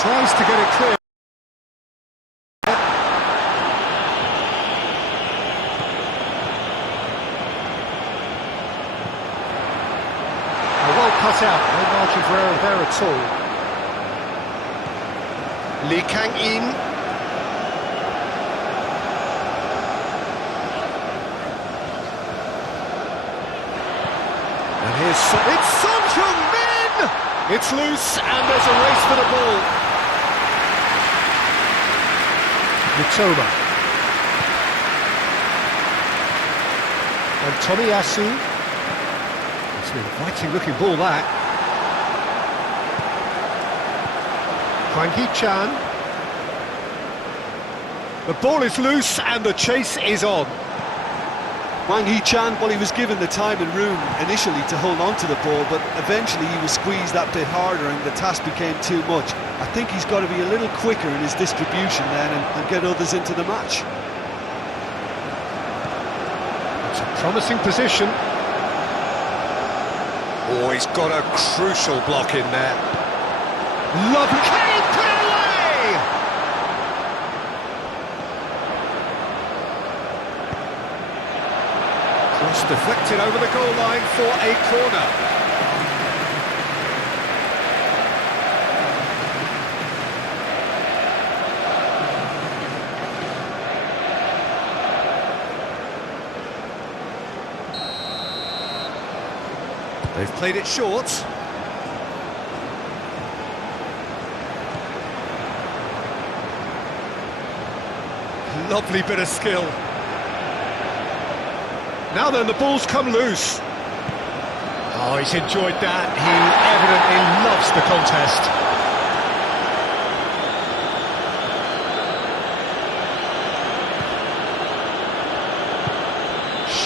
Tries to get it clear. Cut out, no margin for error there at all. Lee Kang-in. And here's it's Son Heung-min! It's loose and there's a race for the ball. Mitoma. And Tomiyasu. It's an inviting looking ball, that. Hwang Hee-chan. The ball is loose and the chase is on. Hwang Hee-chan, well, he was given the time and room initially to hold on to the ball, but eventually he was squeezed that bit harder and the task became too much. I think he's got to be a little quicker in his distribution then and get others into the match. It's a promising position. Oh, he's got a crucial block in there. Lovely. Kane put it away! Cross deflected over the goal line for a corner. They've played it short. Lovely bit of skill. Now then, the ball's come loose. Oh, he's enjoyed that. He evidently loves the contest.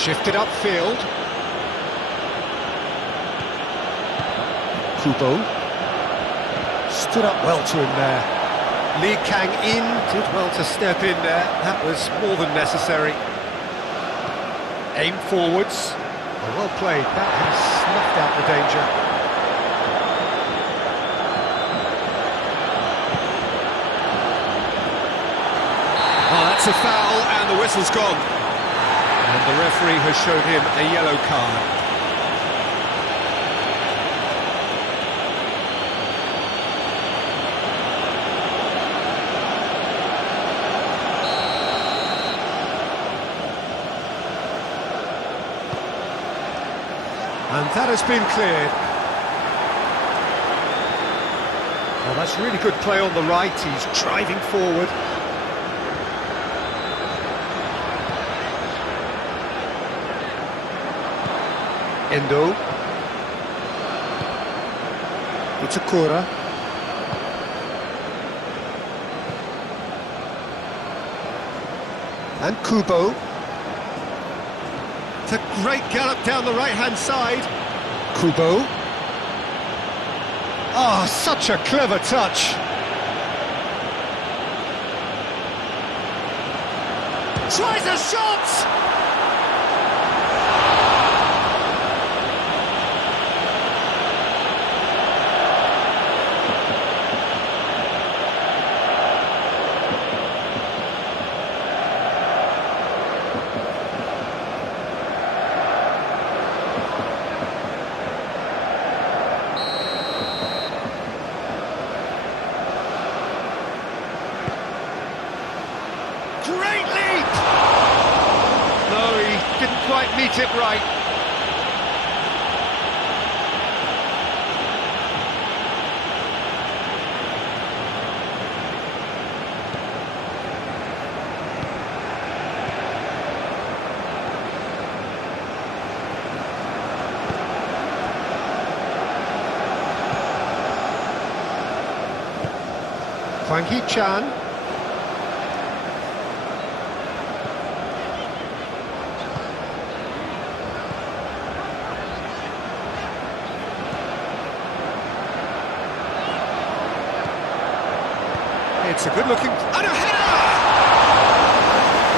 Shifted upfield. Kubo stood up well to him there. Lee Kang-in did well to step in there. That was more than necessary. Aim forwards. Oh, well played. That has snuffed out the danger. Oh, that's a foul and the whistle's gone. And the referee has shown him a yellow card. And that has been cleared. Well, that's really good play on the right. He's driving forward. Endo. Itakura. And Kubo. It's a great gallop down the right-hand side. Kubo. Oh, such a clever touch. Tries a shot! Great leap! No, he didn't quite meet it right. Hwang Hee-chan. It's a good-looking... and a header!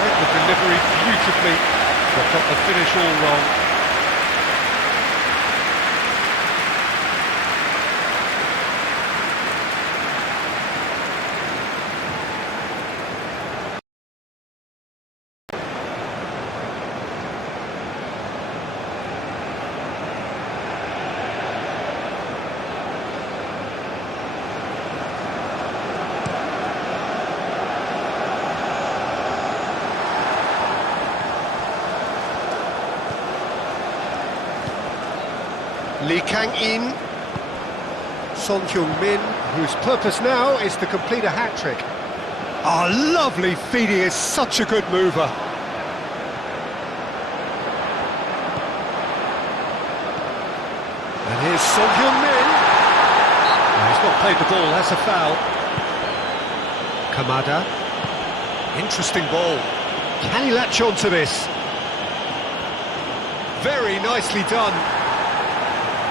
Read the delivery beautifully, but got the finish all wrong. Lee Kang-in, Son Heung-min, whose purpose now is to complete a hat-trick. Oh, lovely feet, he is such a good mover. And here's Son Heung-min. Oh, he's not played the ball, that's a foul. Kamada, interesting ball. Can he latch on to this? Very nicely done.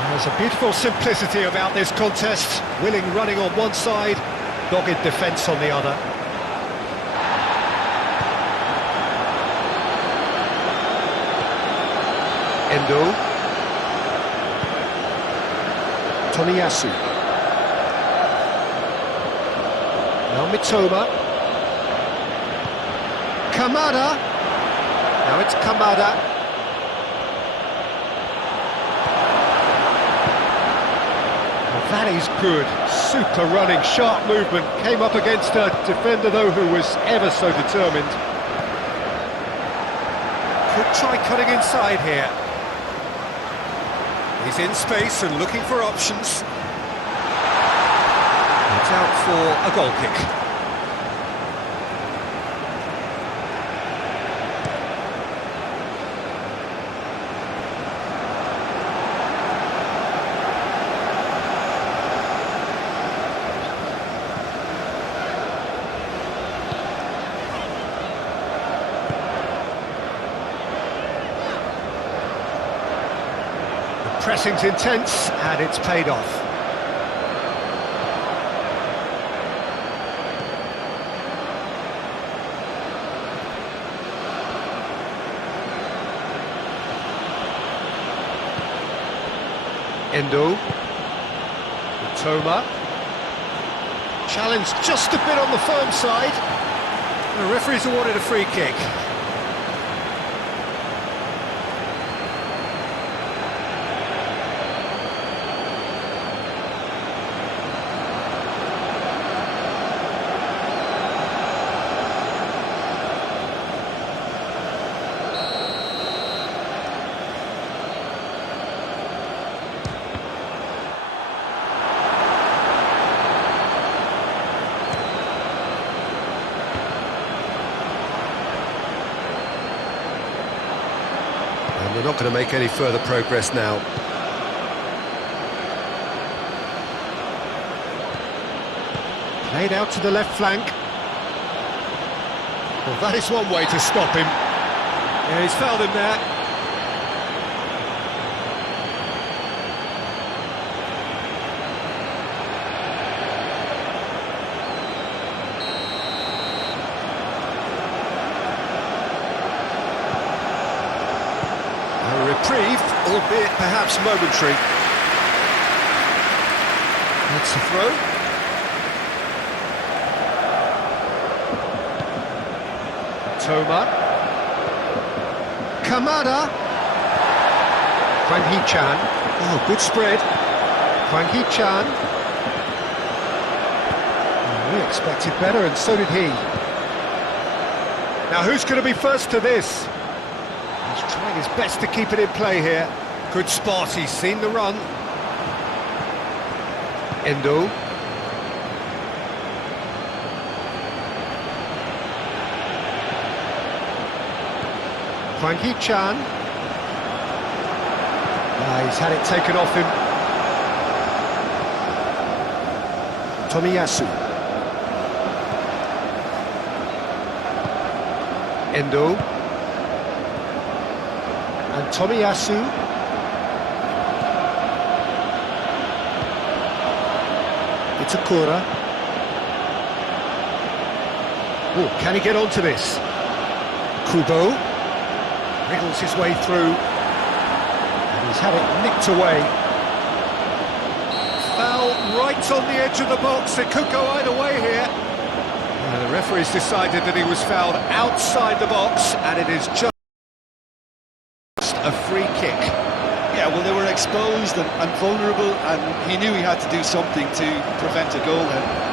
There's a beautiful simplicity about this contest. Willing running on one side, dogged defence on the other. Endo. Toniyasu. Now Mitoma. Kamada. Now it's Kamada. That is good, super running, sharp movement, came up against a defender though who was ever so determined. Could try cutting inside here. He's in space and looking for options. It's out for a goal kick. Pressing's intense, and it's paid off. Endo. Mitoma. Challenge just a bit on the firm side. The referee's awarded a free kick. not going to make any further progress now. Played out to the left flank. Well, that is one way to stop him. Yeah, he's fouled him there. A reprieve, albeit perhaps momentary. That's a throw. Toma. Kamada. Hwang Hee-chan. Oh, good spread. Hwang Hee-chan. Oh, we expected better, and so did he. Now, who's going to be first to this? He's trying his best to keep it in play here. Good spot, he's seen the run. Endo. Hwang Hee-chan. He's had it taken off him. Tomiyasu. Endo. And Tomiyasu. Itakura. Oh, can he get onto this? Kubo. Wriggles his way through, and he's had it nicked away. Foul right on the edge of the box, it could go either way here. And the referee's decided that he was fouled outside the box, and it is just a free kick. Yeah, well, they were exposed and vulnerable, and he knew he had to do something to prevent a goal then.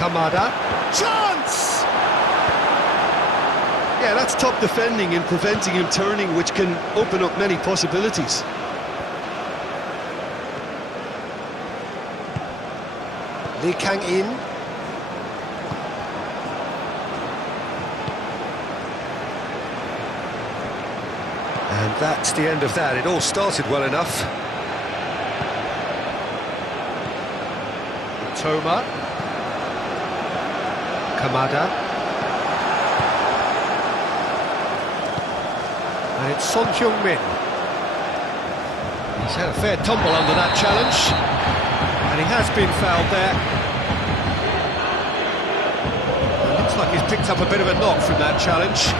Kamada. Chance! Yeah, that's top defending and preventing him turning, which can open up many possibilities. Lee Kang-in. And that's the end of that. It all started well enough. Toma. Kamada. And it's Son Heung-min. He's had a fair tumble under that challenge, and he has been fouled there. It looks like he's picked up a bit of a knock from that challenge.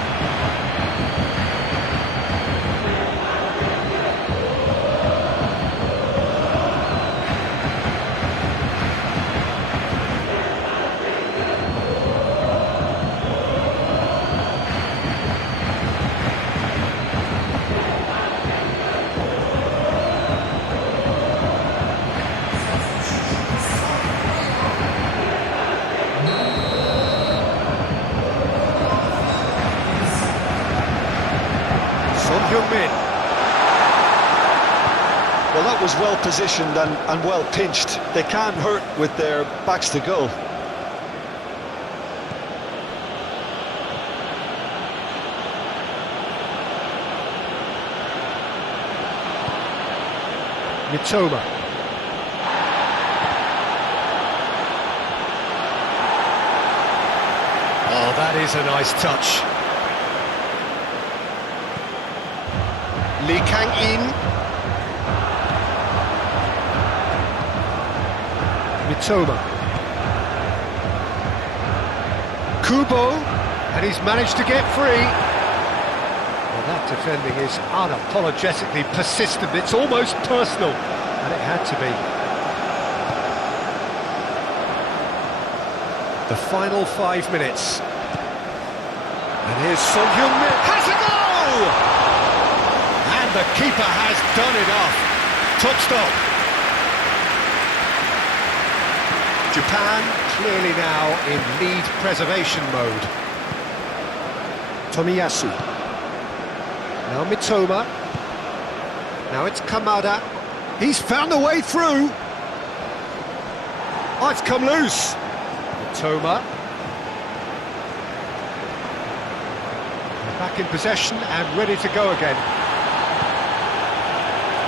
Heung-min. Well, that was well positioned and well pinched. They can't hurt with their backs to goal. Mitoma. Oh, that is a nice touch. Lee Kang-in. Mitoma. Kubo, and he's managed to get free. Well, that defending is unapologetically persistent. It's almost personal, and it had to be. The final 5 minutes. And here's Son Heung-min. Has a goal! And the keeper has done enough. Top stop. Japan clearly now in lead preservation mode. Tomiyasu. Now Mitoma. Now it's Kamada. He's found a way through. Oh, it's come loose. Mitoma. Back in possession and ready to go again.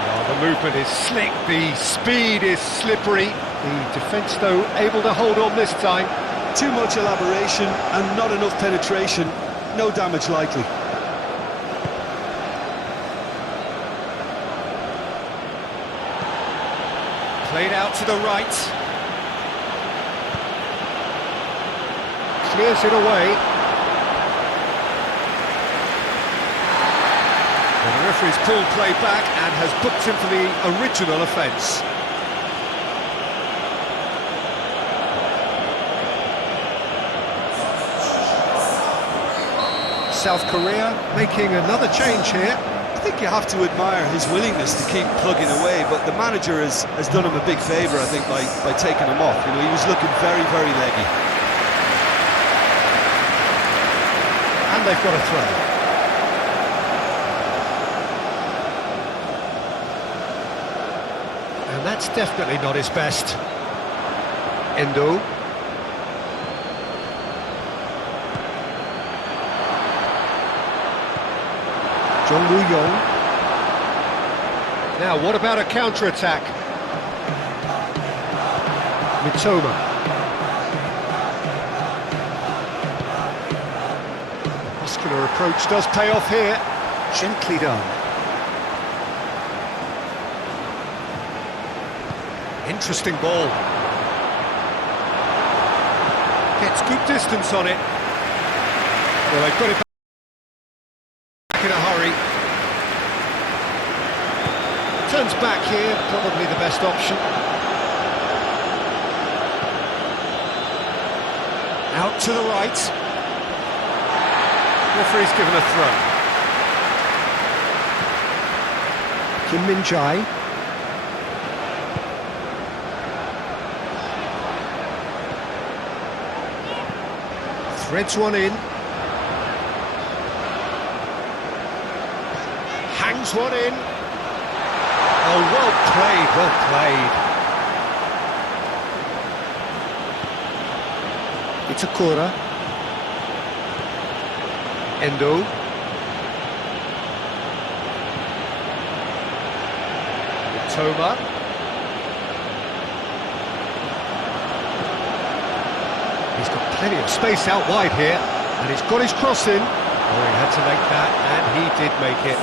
Oh, the movement is slick, the speed is slippery. The defence, though, able to hold on this time. Too much elaboration and not enough penetration. No damage likely. Played out to the right. Clears it away. Well, the referee's pulled play back and has booked him for the original offence. South Korea making another change here. I think you have to admire his willingness to keep plugging away, but the manager has done him a big favour, I think, by taking him off. You know, he was looking very, very leggy. And they've got a throw. And that's definitely not his best. Endo. Jong Woo-yong. Now, what about a counter-attack? Mitoma. Muscular approach does pay off here. Gently done. Interesting ball. Gets good distance on it. Well, they've got it back in a hurry. Turns back here, probably the best option. Out to the right. Referee's given a throw. Kim Min-jae. Threads one in. Hangs one in. Oh, well played, well played. Itakura. Endo. Mitoma. He's got plenty of space out wide here, and he's got his cross in. Oh, he had to make that, and he did make it.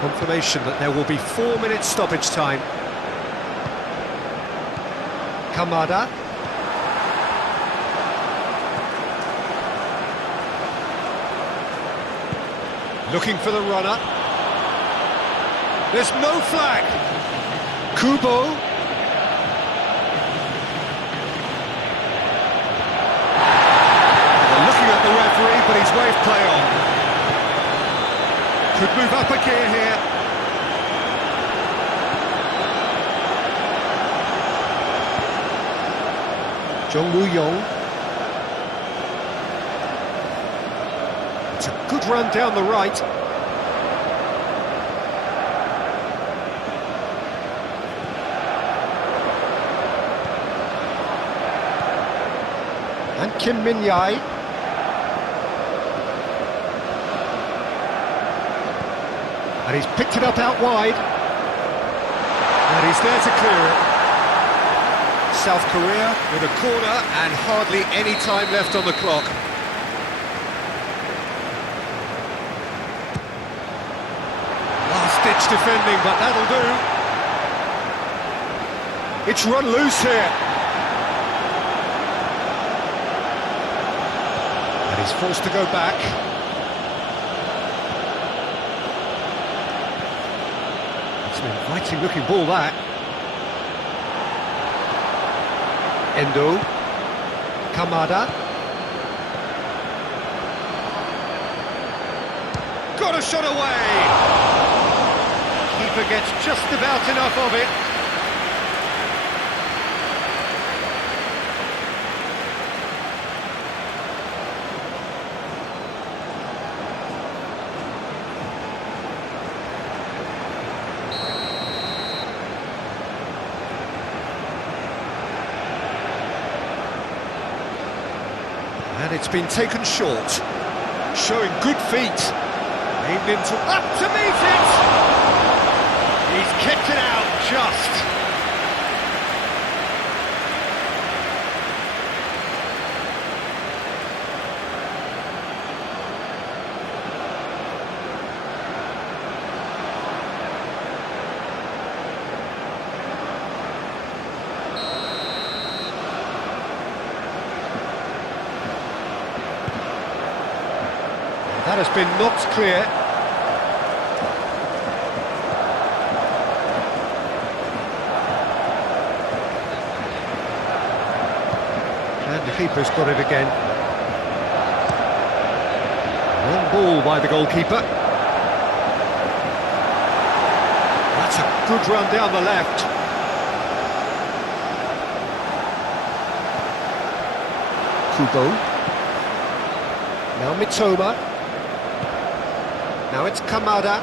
Confirmation that there will be 4 minutes stoppage time. Kamada. Looking for the runner. There's no flag. Kubo. They're looking at the referee, but he's waved play on. Could move up a gear here. Jong Woo-yong. It's a good run down the right. And Kim Min-jae. And he's picked it up out wide. And he's there to clear it. South Korea with a corner and hardly any time left on the clock. Last-ditch defending, but that'll do. It's run loose here. And he's forced to go back. It's an inviting looking ball, that. Endo. Kamada. Got a shot away! Keeper gets just about enough of it. And it's been taken short. Showing good feet. Aimed into... Up to meet it! He's kicked it out just. That has been knocked clear. And the keeper's got it again. Long ball by the goalkeeper. That's a good run down the left. Kubo. Now Mitoma. Now it's Kamada.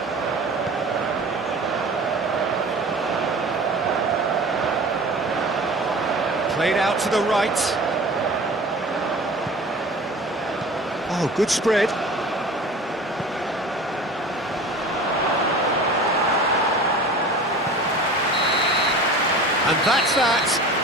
Played out to the right. Oh, good spread. And that's that.